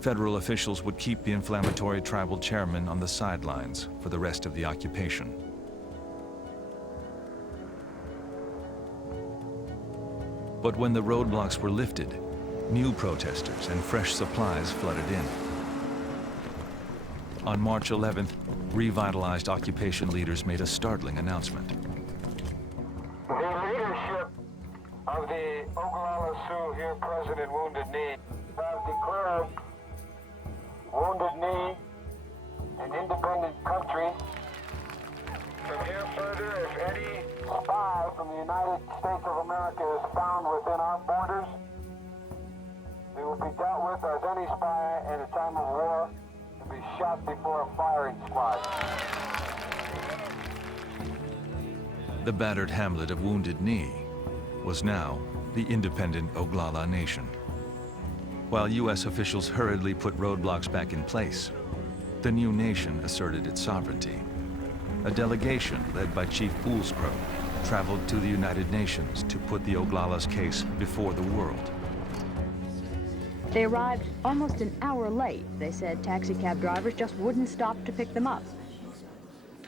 Federal officials would keep the inflammatory tribal chairman on the sidelines for the rest of the occupation. But when the roadblocks were lifted, new protesters and fresh supplies flooded in. On March 11th, revitalized occupation leaders made a startling announcement. The leadership of the Oglala Sioux here present in Wounded Knee have declared Wounded Knee an independent country. From here further, if any spy from the United States of America is found within our borders, they will be dealt with as any spy at a time of war and be shot before a firing squad. The battered hamlet of Wounded Knee was now the independent Oglala Nation. While U.S. officials hurriedly put roadblocks back in place, the new nation asserted its sovereignty. A delegation led by Chief Fools Crow traveled to the United Nations to put the Oglala's case before the world. They arrived almost an hour late. They said taxi cab drivers just wouldn't stop to pick them up.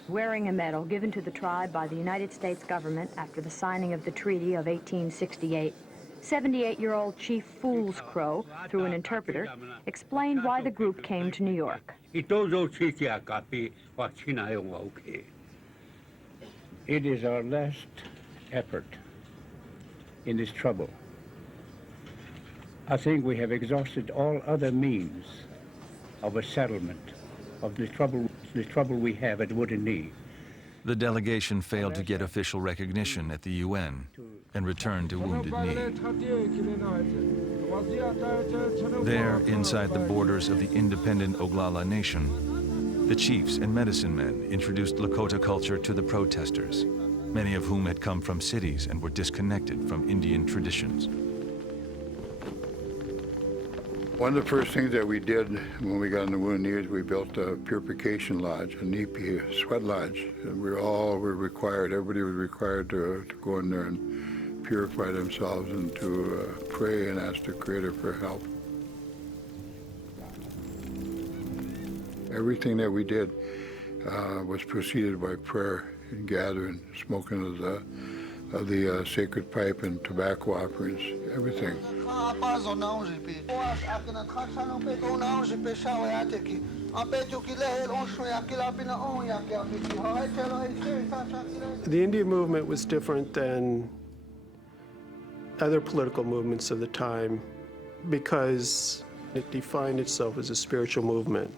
Wearing a medal given to the tribe by the United States government after the signing of the Treaty of 1868, 78-year-old Chief Fools Crow, through an interpreter, explained why the group came to New York. It is our last effort in this trouble. I think we have exhausted all other means of a settlement of the trouble we have at Wounded Knee. The delegation failed to get official recognition at the UN and returned to Wounded Knee. There, inside the borders of the independent Oglala Nation, the chiefs and medicine men introduced Lakota culture to the protesters, many of whom had come from cities and were disconnected from Indian traditions. One of the first things that we did when we got in the Wounded Knee is we built a purification lodge, a NEPI, sweat lodge. And everybody was required to go in there and purify themselves and to pray and ask the Creator for help. Everything that we did was preceded by prayer and gathering, smoking of the sacred pipe and tobacco offerings, everything. The Indian movement was different than other political movements of the time because it defined itself as a spiritual movement.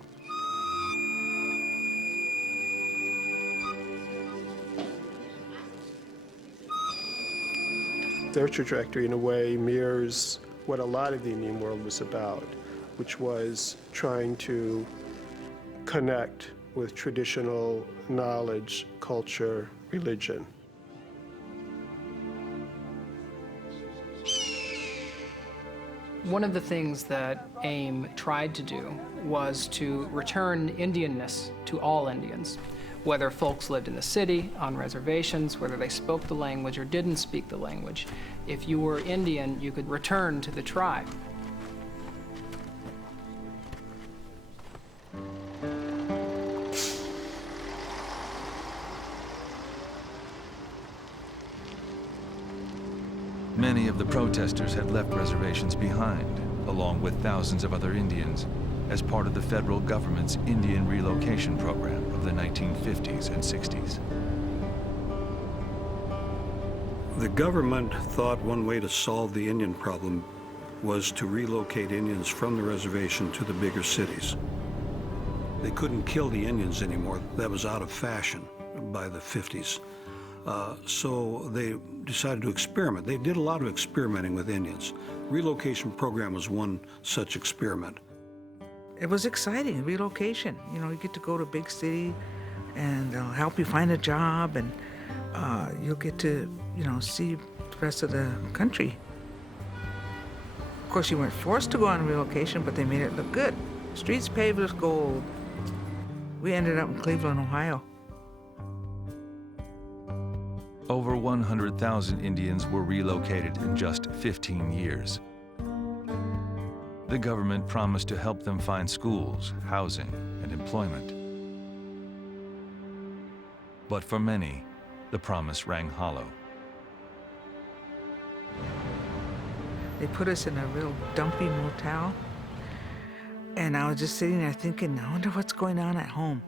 Their trajectory, in a way, mirrors what a lot of the Indian world was about, which was trying to connect with traditional knowledge, culture, religion. One of the things that AIM tried to do was to return Indianness to all Indians, whether folks lived in the city, on reservations, whether they spoke the language or didn't speak the language. If you were Indian, you could return to the tribe. Many of the protesters had left reservations behind, along with thousands of other Indians, as part of the federal government's Indian relocation program of the 1950s and 60s. The government thought one way to solve the Indian problem was to relocate Indians from the reservation to the bigger cities. They couldn't kill the Indians anymore. That was out of fashion by the 50s. So they decided to experiment. They did a lot of experimenting with Indians. Relocation program was one such experiment. It was exciting, relocation. You know, you get to go to a big city and they'll help you find a job and you'll get to, you know, see the rest of the country. Of course, you weren't forced to go on relocation, but they made it look good. Streets paved with gold. We ended up in Cleveland, Ohio. Over 100,000 Indians were relocated in just 15 years. The government promised to help them find schools, housing, and employment. But for many, the promise rang hollow. They put us in a real dumpy motel. And I was just sitting there thinking, I wonder what's going on at home.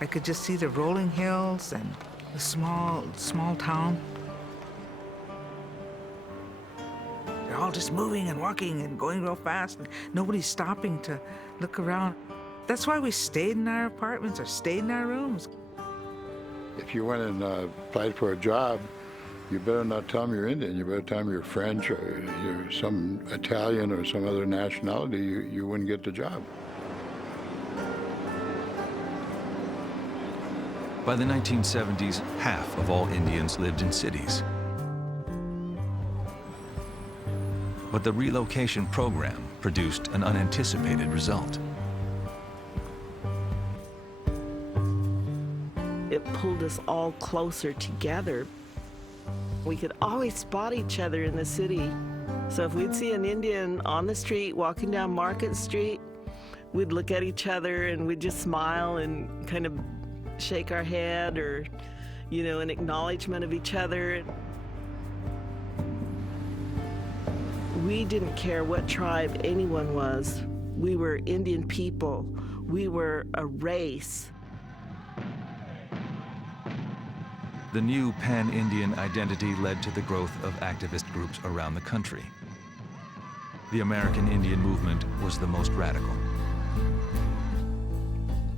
I could just see the rolling hills and the small town. They're all just moving and walking and going real fast. And nobody's stopping to look around. That's why we stayed in our apartments or stayed in our rooms. If you went and applied for a job, you better not tell them you're Indian. You better tell them you're French or you're some Italian or some other nationality. You wouldn't get the job. By the 1970s, half of all Indians lived in cities. But the relocation program produced an unanticipated result. It pulled us all closer together. We could always spot each other in the city. So if we'd see an Indian on the street, walking down Market Street, we'd look at each other and we'd just smile and kind of shake our head or, you know, an acknowledgement of each other. We didn't care what tribe anyone was. We were Indian people. We were a race. The new pan-Indian identity led to the growth of activist groups around the country. The American Indian movement was the most radical.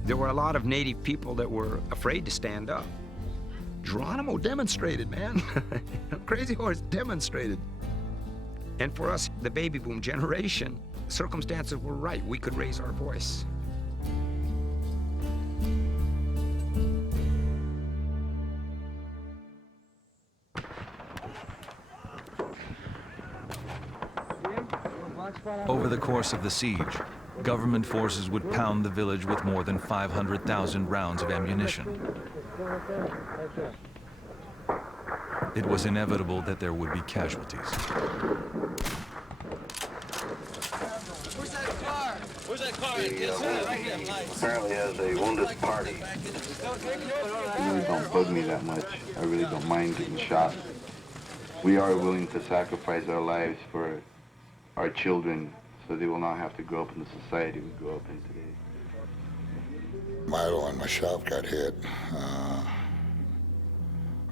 There were a lot of Native people that were afraid to stand up. Geronimo demonstrated, man. Crazy Horse demonstrated. And for us, the baby boom generation, circumstances were right. We could raise our voice. Over the course of the siege, government forces would pound the village with more than 500,000 rounds of ammunition. It was inevitable that there would be casualties. Where's that car? Where's that car? apparently has a wounded party. It really don't bug me that much. I really don't mind getting shot. We are willing to sacrifice our lives for our children so they will not have to grow up in the society we grew up in today. Milo and myself got hit.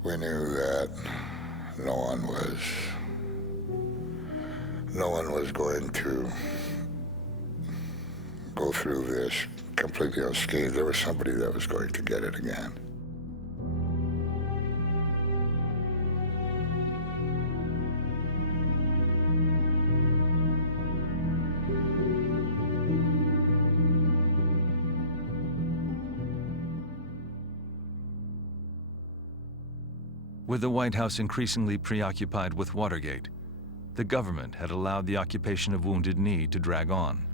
We knew that no one was going to go through this completely unscathed. There was somebody that was going to get it again. With the White House increasingly preoccupied with Watergate, the government had allowed the occupation of Wounded Knee to drag on.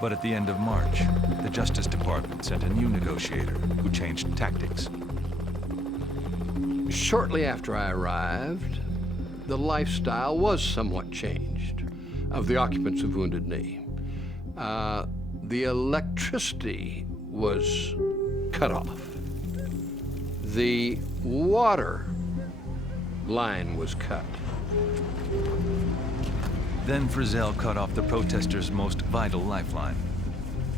But at the end of March, the Justice Department sent a new negotiator who changed tactics. Shortly after I arrived, the lifestyle was somewhat changed of the occupants of Wounded Knee. The electricity was cut off. The water line was cut. Then Frizzell cut off the protesters' most vital lifeline.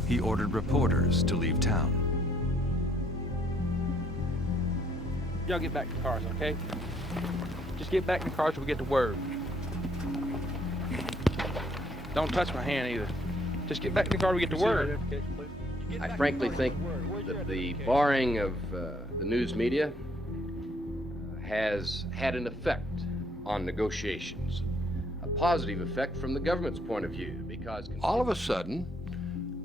He ordered reporters to leave town. Y'all get back to the cars, okay? Just get back in the cars till we get to word. Don't touch my hand either. Just get back in the car till we get to word. I frankly think that the barring of the news media has had an effect on negotiations. A positive effect from the government's point of view, because all of a sudden,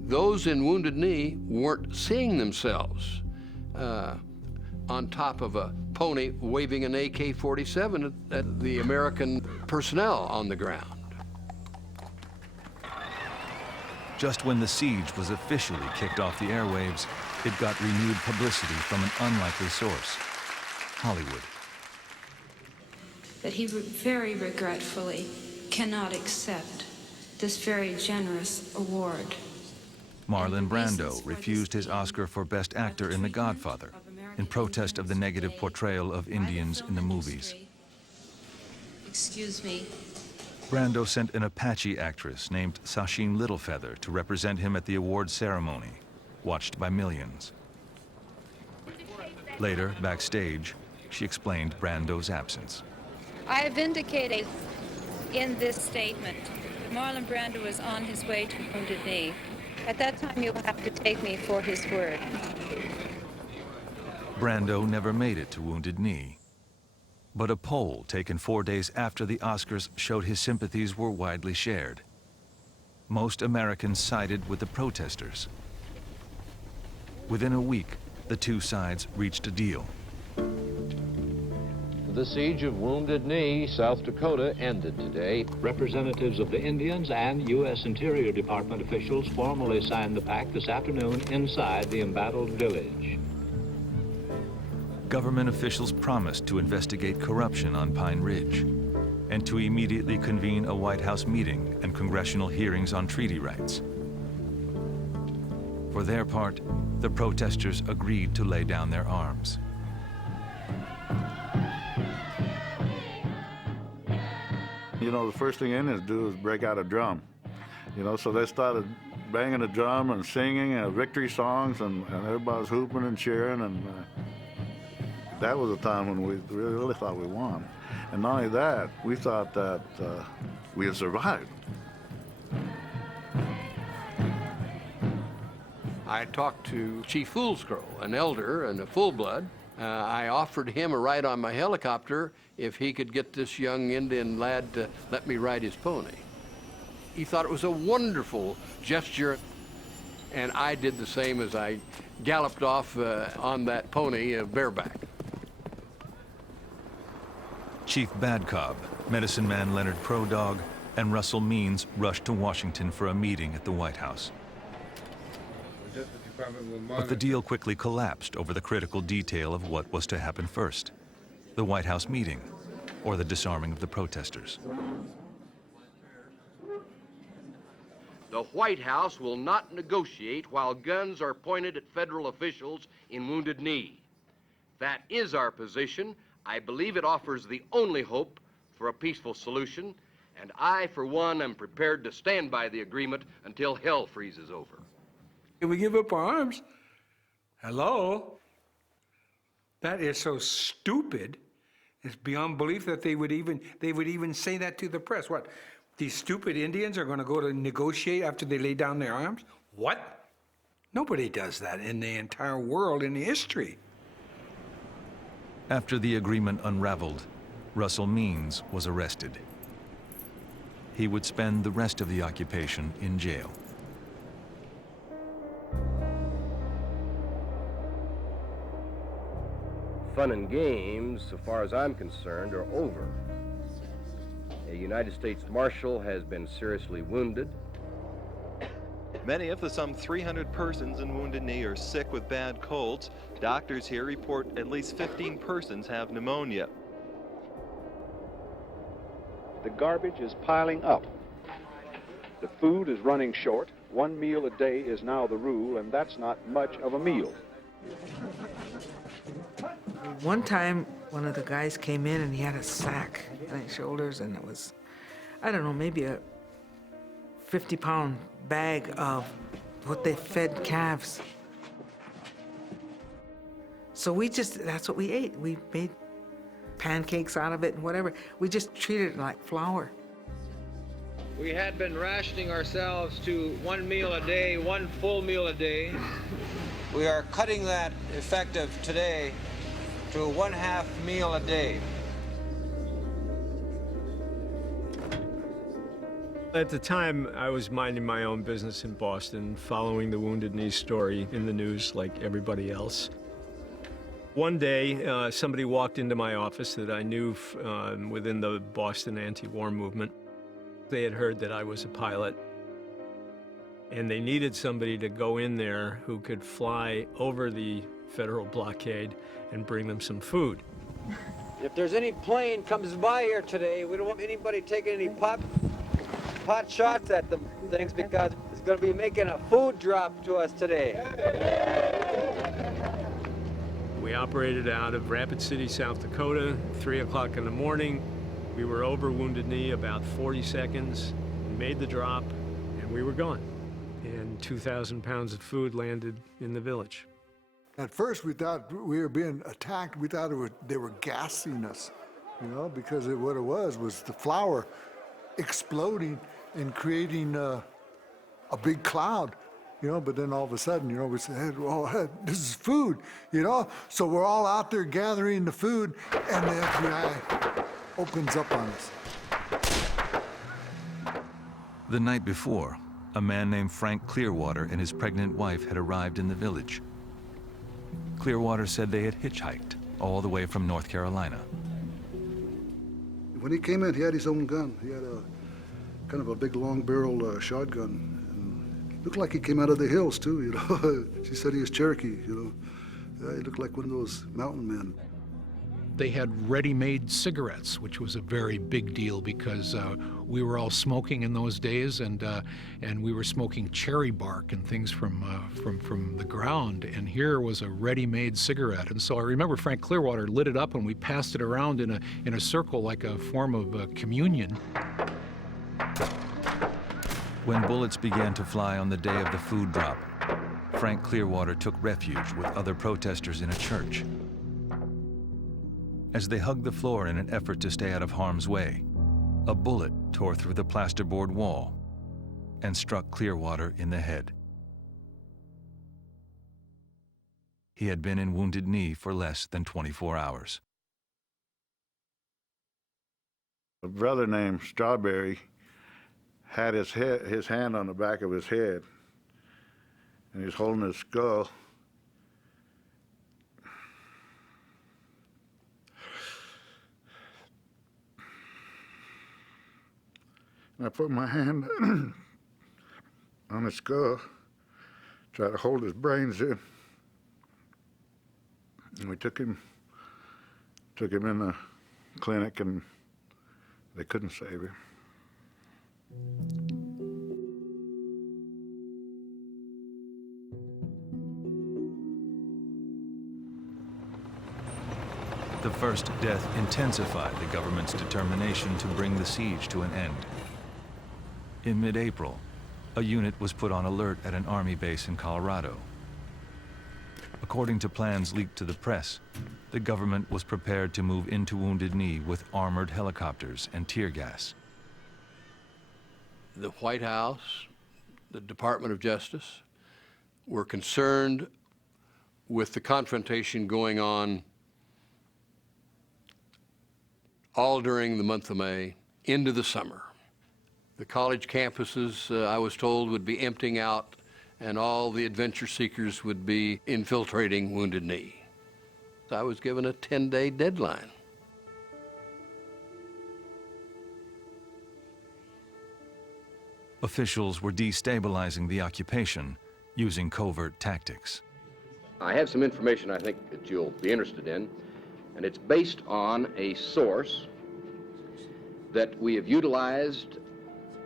those in Wounded Knee weren't seeing themselves on top of a pony waving an AK-47 at the American personnel on the ground. Just when the siege was officially kicked off the airwaves, it got renewed publicity from an unlikely source, Hollywood. That he very regretfully cannot accept this very generous award. Marlon Brando refused his Oscar for Best Actor in The Godfather in protest of the negative portrayal of Indians in the movies. Excuse me. Brando sent an Apache actress named Sacheen Littlefeather to represent him at the award ceremony, watched by millions. Later, backstage, she explained Brando's absence. I have indicated in this statement that Marlon Brando is on his way to Wounded Knee. At that time, you'll have to take me for his word. Brando never made it to Wounded Knee. But a poll taken 4 days after the Oscars showed his sympathies were widely shared. Most Americans sided with the protesters. Within a week, the two sides reached a deal. The siege of Wounded Knee, South Dakota, ended today. Representatives of the Indians and U.S. Interior Department officials formally signed the pact this afternoon inside the embattled village. Government officials promised to investigate corruption on Pine Ridge and to immediately convene a White House meeting and congressional hearings on treaty rights. For their part, the protesters agreed to lay down their arms. You know, the first thing Indians do is break out a drum. You know, so they started banging a drum and singing victory songs, and everybody was hooping and cheering, and that was a time when we really thought we won. And not only that, we thought that we had survived. I talked to Chief Foolscrow, an elder and a full-blood. I offered him a ride on my helicopter if he could get this young Indian lad to let me ride his pony. He thought it was a wonderful gesture, and I did the same as I galloped off on that pony bareback. Chief Badcobb, Medicine Man Leonard Prodog, and Russell Means rushed to Washington for a meeting at the White House. But the deal quickly collapsed over the critical detail of what was to happen first: the White House meeting or the disarming of the protesters. The White House will not negotiate while guns are pointed at federal officials in Wounded Knee. That is our position. I believe it offers the only hope for a peaceful solution, and I, for one, am prepared to stand by the agreement until hell freezes over. If we give up our arms, hello? That is so stupid. It's beyond belief that they would even say that to the press. What? These stupid Indians are going to go to negotiate after they lay down their arms? What? Nobody does that in the entire world in history. After the agreement unraveled, Russell Means was arrested. He would spend the rest of the occupation in jail. Fun and games, so far as I'm concerned, are over. A United States Marshal has been seriously wounded. Many of the some 300 persons in Wounded Knee are sick with bad colds. Doctors here report at least 15 persons have pneumonia. The garbage is piling up. The food is running short. 1 meal a day is now the rule, and that's not much of a meal. One time, one of the guys came in and he had a sack on his shoulders, and it was, I don't know, maybe a 50-pound bag of what they fed calves. So that's what we ate. We made pancakes out of it and whatever. We just treated it like flour. We had been rationing ourselves to 1 meal a day, 1 full meal a day. We are cutting that effective today to 1/2 meal a day. At the time, I was minding my own business in Boston, following the Wounded Knee story in the news like everybody else. One day, somebody walked into my office that I knew within the Boston anti-war movement. They had heard that I was a pilot, and they needed somebody to go in there who could fly over the federal blockade and bring them some food. If there's any plane comes by here today, we don't want anybody taking any pot shots at them things, because it's going to be making a food drop to us today. We operated out of Rapid City, South Dakota, 3 o'clock in the morning. We were over Wounded Knee about 40 seconds, made the drop, and we were gone. And 2,000 pounds of food landed in the village. At first, we thought we were being attacked. We thought they were gassing us, because what it was the flour exploding and creating a big cloud, but then all of a sudden, we said, hey, this is food, So we're all out there gathering the food, and the FBI opens up on us. The night before, a man named Frank Clearwater and his pregnant wife had arrived in the village. Clearwater said they had hitchhiked all the way from North Carolina. When he came in, he had his own gun. He had a kind of a big long-barreled shotgun. And it looked like he came out of the hills, too, She said he was Cherokee, Yeah, he looked like one of those mountain men. They had ready-made cigarettes, which was a very big deal because we were all smoking in those days, and we were smoking cherry bark and things from the ground. And here was a ready-made cigarette. And so I remember Frank Clearwater lit it up, and we passed it around in a circle like a form of communion. When bullets began to fly on the day of the food drop, Frank Clearwater took refuge with other protesters in a church. As they hugged the floor in an effort to stay out of harm's way, a bullet tore through the plasterboard wall and struck Clearwater in the head. He had been in Wounded Knee for less than 24 hours. A brother named Strawberry had his hand on the back of his head, and he was holding his skull. And I put my hand on his skull, tried to hold his brains in. And we took him in the clinic, and they couldn't save him. The first death intensified the government's determination to bring the siege to an end. In mid-April, a unit was put on alert at an army base in Colorado. According to plans leaked to the press, the government was prepared to move into Wounded Knee with armored helicopters and tear gas. The White House, the Department of Justice, were concerned with the confrontation going on all during the month of May into the summer. The college campuses, I was told, would be emptying out, and all the adventure seekers would be infiltrating Wounded Knee. I was given a 10-day deadline. Officials were destabilizing the occupation using covert tactics. I have some information I think that you'll be interested in, and it's based on a source that we have utilized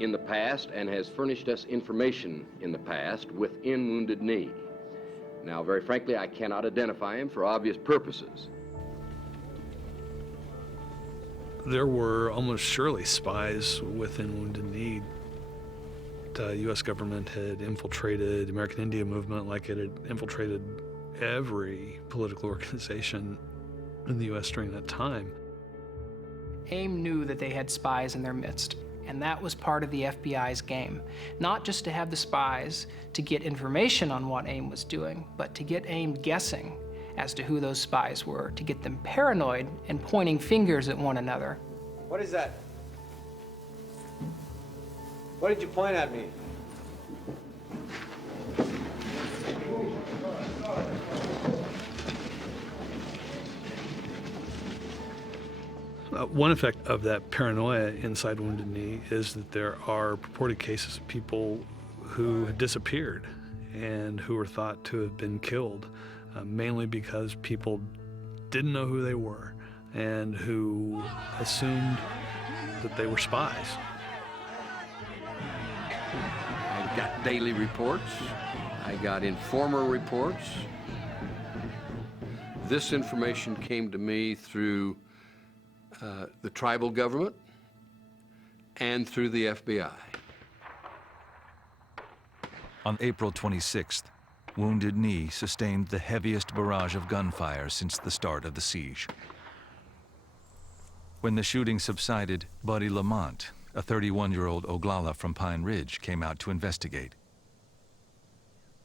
in the past and has furnished us information in the past within Wounded Knee. Now, very frankly, I cannot identify him for obvious purposes. There were almost surely spies within Wounded Knee. The U.S. government had infiltrated the American Indian movement like it had infiltrated every political organization in the U.S. during that time. AIM knew that they had spies in their midst, and that was part of the FBI's game. Not just to have the spies to get information on what AIM was doing, but to get AIM guessing as to who those spies were, to get them paranoid and pointing fingers at one another. What is that? What did you point at me? One effect of that paranoia inside Wounded Knee is that there are purported cases of people who had disappeared and who were thought to have been killed, mainly because people didn't know who they were and who assumed that they were spies. I got daily reports. I got informer reports. This information came to me through the tribal government and through the FBI. On April 26th, Wounded Knee sustained the heaviest barrage of gunfire since the start of the siege. When the shooting subsided, Buddy Lamont, a 31-year-old Oglala from Pine Ridge, came out to investigate.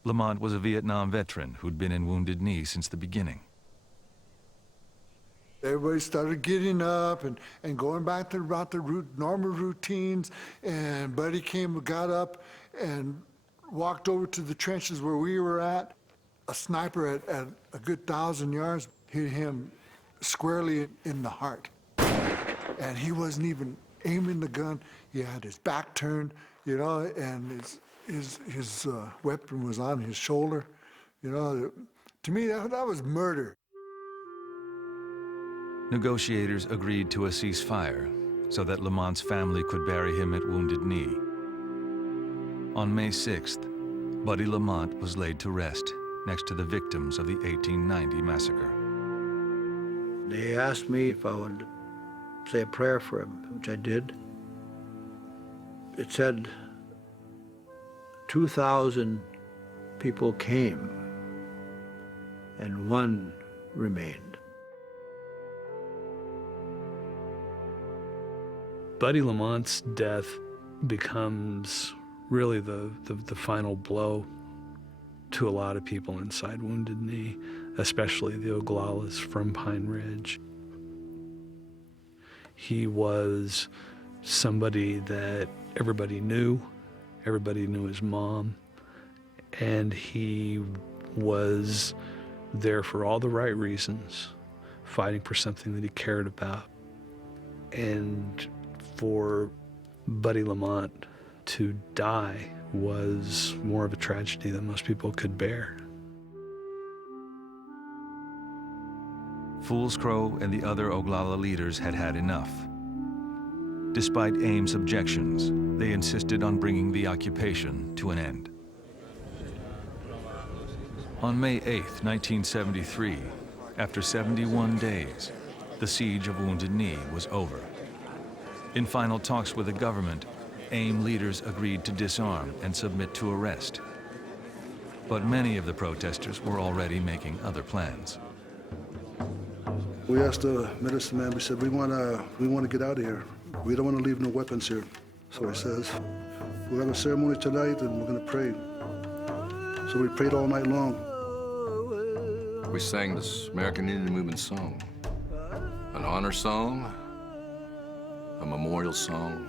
Lamont was a Vietnam veteran who'd been in Wounded Knee since the beginning. Everybody started getting up and going back to about the normal routines, and Buddy got up and walked over to the trenches where we were at. A sniper at a good 1,000 yards hit him squarely in the heart. And he wasn't even aiming the gun. He had his back turned, you know, and his weapon was on his shoulder. You know, to me, that was murder. Negotiators agreed to a ceasefire so that Lamont's family could bury him at Wounded Knee. On May 6th, Buddy Lamont was laid to rest next to the victims of the 1890 massacre. They asked me if I would say a prayer for him, which I did. It said 2,000 people came and one remained. Buddy Lamont's death becomes really the final blow to a lot of people inside Wounded Knee, especially the Oglalas from Pine Ridge. He was somebody that everybody knew his mom, and he was there for all the right reasons, fighting for something that he cared about. And for Buddy Lamont to die was more of a tragedy than most people could bear. Fool's Crow and the other Oglala leaders had had enough. Despite AIM's objections, they insisted on bringing the occupation to an end. On May 8, 1973, after 71 days, the siege of Wounded Knee was over. In final talks with the government, AIM leaders agreed to disarm and submit to arrest. But many of the protesters were already making other plans. We asked the medicine man, we said, we want to get out of here. We don't want to leave no weapons here. So he says, we'll have a ceremony tonight and we're going to pray. So we prayed all night long. We sang this American Indian Movement song. An honor song, a memorial song.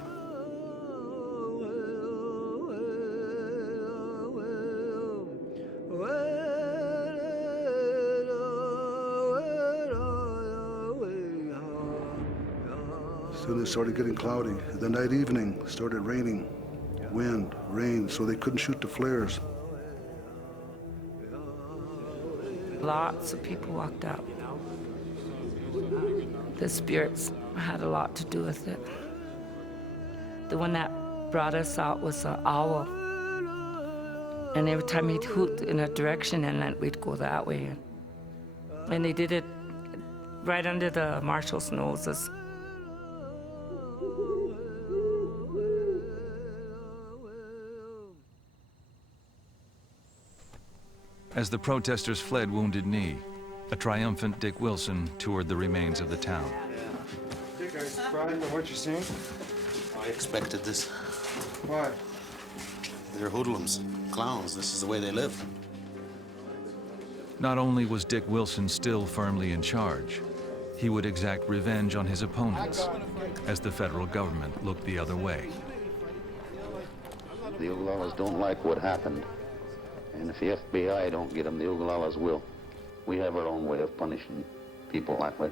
Soon it started getting cloudy. The night evening started raining, wind, rain, so they couldn't shoot the flares. Lots of people walked out. The spirits had a lot to do with it. The one that brought us out was an owl. And every time he'd hoot in a direction and then we'd go that way. And they did it right under the marshals' noses. As the protesters fled Wounded Knee, a triumphant Dick Wilson toured the remains of the town. Dick, are you surprised by what you're seeing? I expected this. Why? They're hoodlums, clowns. This is the way they live. Not only was Dick Wilson still firmly in charge, he would exact revenge on his opponents as the federal government looked the other way. The Oglalas don't like what happened. And if the FBI don't get them, the Oglalas will. We have our own way of punishing people that way.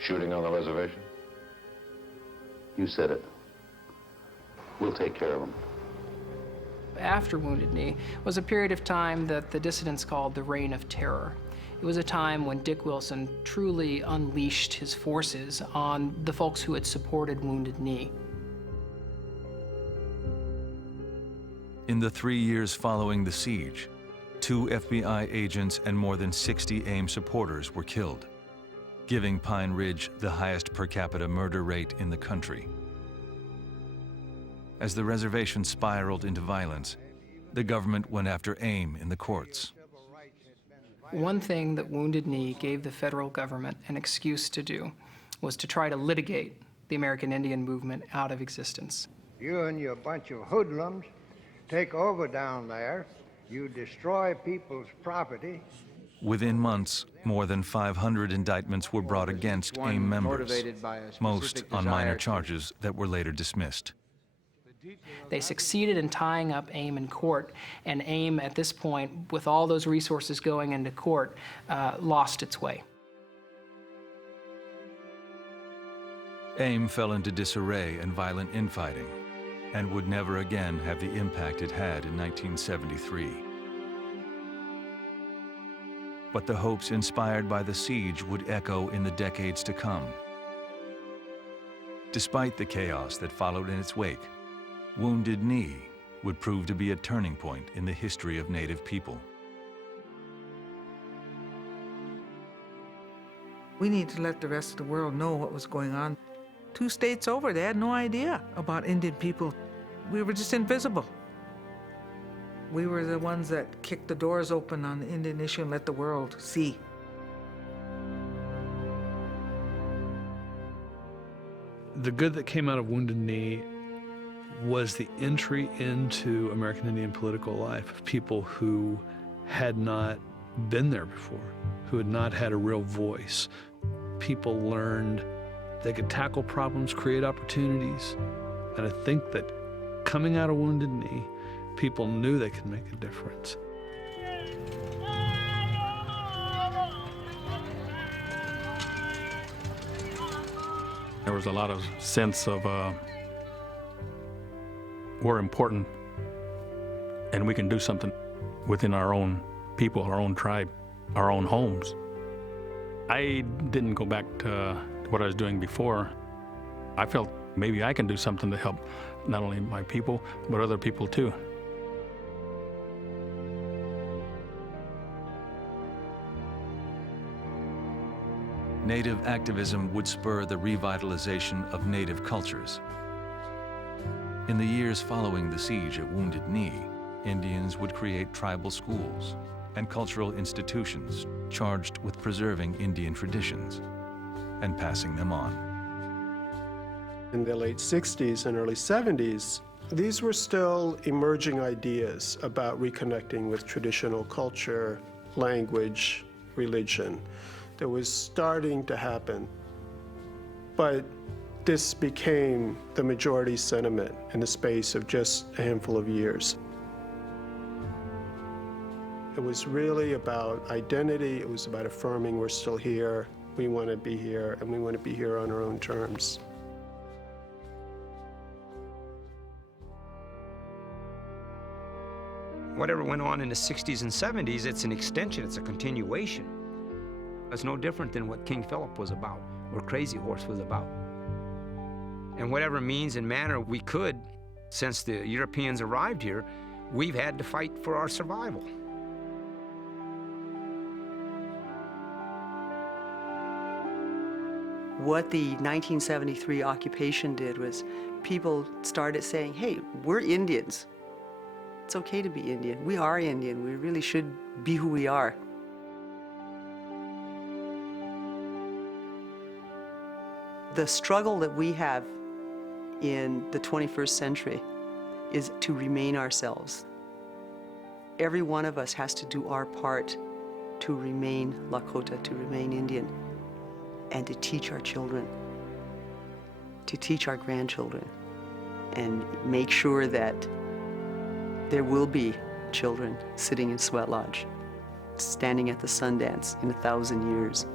Shooting on the reservation? You said it. We'll take care of them. After Wounded Knee was a period of time that the dissidents called the Reign of Terror. It was a time when Dick Wilson truly unleashed his forces on the folks who had supported Wounded Knee. In the 3 years following the siege, 2 FBI agents and more than 60 AIM supporters were killed, giving Pine Ridge the highest per capita murder rate in the country. As the reservation spiraled into violence, the government went after AIM in the courts. One thing that Wounded Knee gave the federal government an excuse to do was to try to litigate the American Indian movement out of existence. You and your bunch of hoodlums take over down there, you destroy people's property. Within months, more than 500 indictments were brought against AIM members, most on minor charges that were later dismissed. They succeeded in tying up AIM in court, and AIM at this point, with all those resources going into court, lost its way. AIM fell into disarray and violent infighting, and would never again have the impact it had in 1973. But the hopes inspired by the siege would echo in the decades to come. Despite the chaos that followed in its wake, Wounded Knee would prove to be a turning point in the history of Native people. We need to let the rest of the world know what was going on. 2 states over, they had no idea about Indian people. We were just invisible. We were the ones that kicked the doors open on the Indian issue and let the world see. The good that came out of Wounded Knee was the entry into American Indian political life of people who had not been there before, who had not had a real voice. People learned they could tackle problems, create opportunities, and I think that coming out of Wounded Knee, people knew they could make a difference. There was a lot of sense of we're important and we can do something within our own people, our own tribe, our own homes. I didn't go back to what I was doing before. I felt maybe I can do something to help not only my people, but other people too. Native activism would spur the revitalization of Native cultures. In the years following the siege at Wounded Knee, Indians would create tribal schools and cultural institutions charged with preserving Indian traditions and passing them on. In the late 60s and early 70s, these were still emerging ideas about reconnecting with traditional culture, language, religion. That was starting to happen. But this became the majority sentiment in the space of just a handful of years. It was really about identity. It was about affirming we're still here, we want to be here, and we want to be here on our own terms. Whatever went on in the 60s and 70s, it's an extension, it's a continuation. It's no different than what King Philip was about, or Crazy Horse was about. And whatever means and manner we could, since the Europeans arrived here, we've had to fight for our survival. What the 1973 occupation did was people started saying, hey, we're Indians. It's okay to be Indian. We are Indian. We really should be who we are. The struggle that we have in the 21st century is to remain ourselves. Every one of us has to do our part to remain Lakota, to remain Indian, and to teach our children, to teach our grandchildren, and make sure that there will be children sitting in Sweat Lodge, standing at the Sundance in 1,000 years.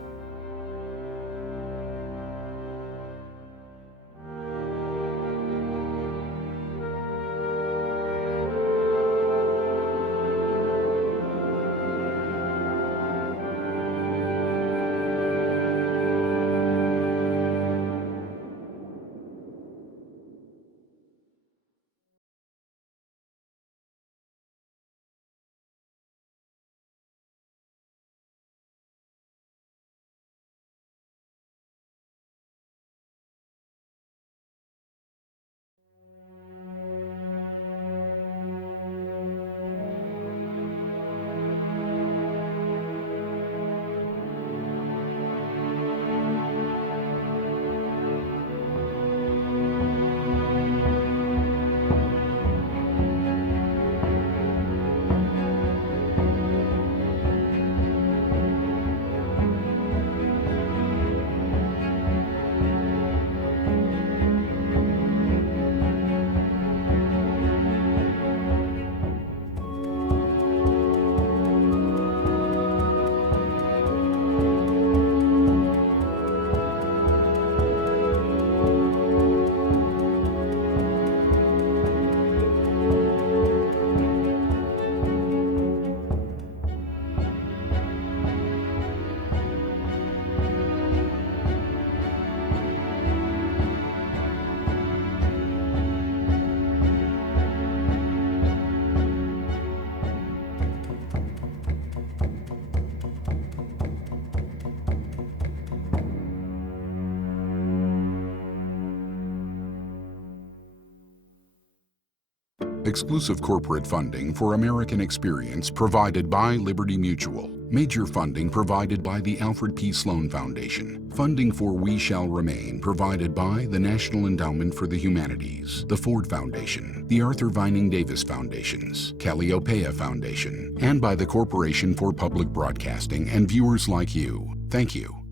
Exclusive corporate funding for American Experience provided by Liberty Mutual. Major funding provided by the Alfred P. Sloan Foundation. Funding for We Shall Remain provided by the National Endowment for the Humanities, the Ford Foundation, the Arthur Vining Davis Foundations, Calliopeia Foundation, and by the Corporation for Public Broadcasting and viewers like you. Thank you.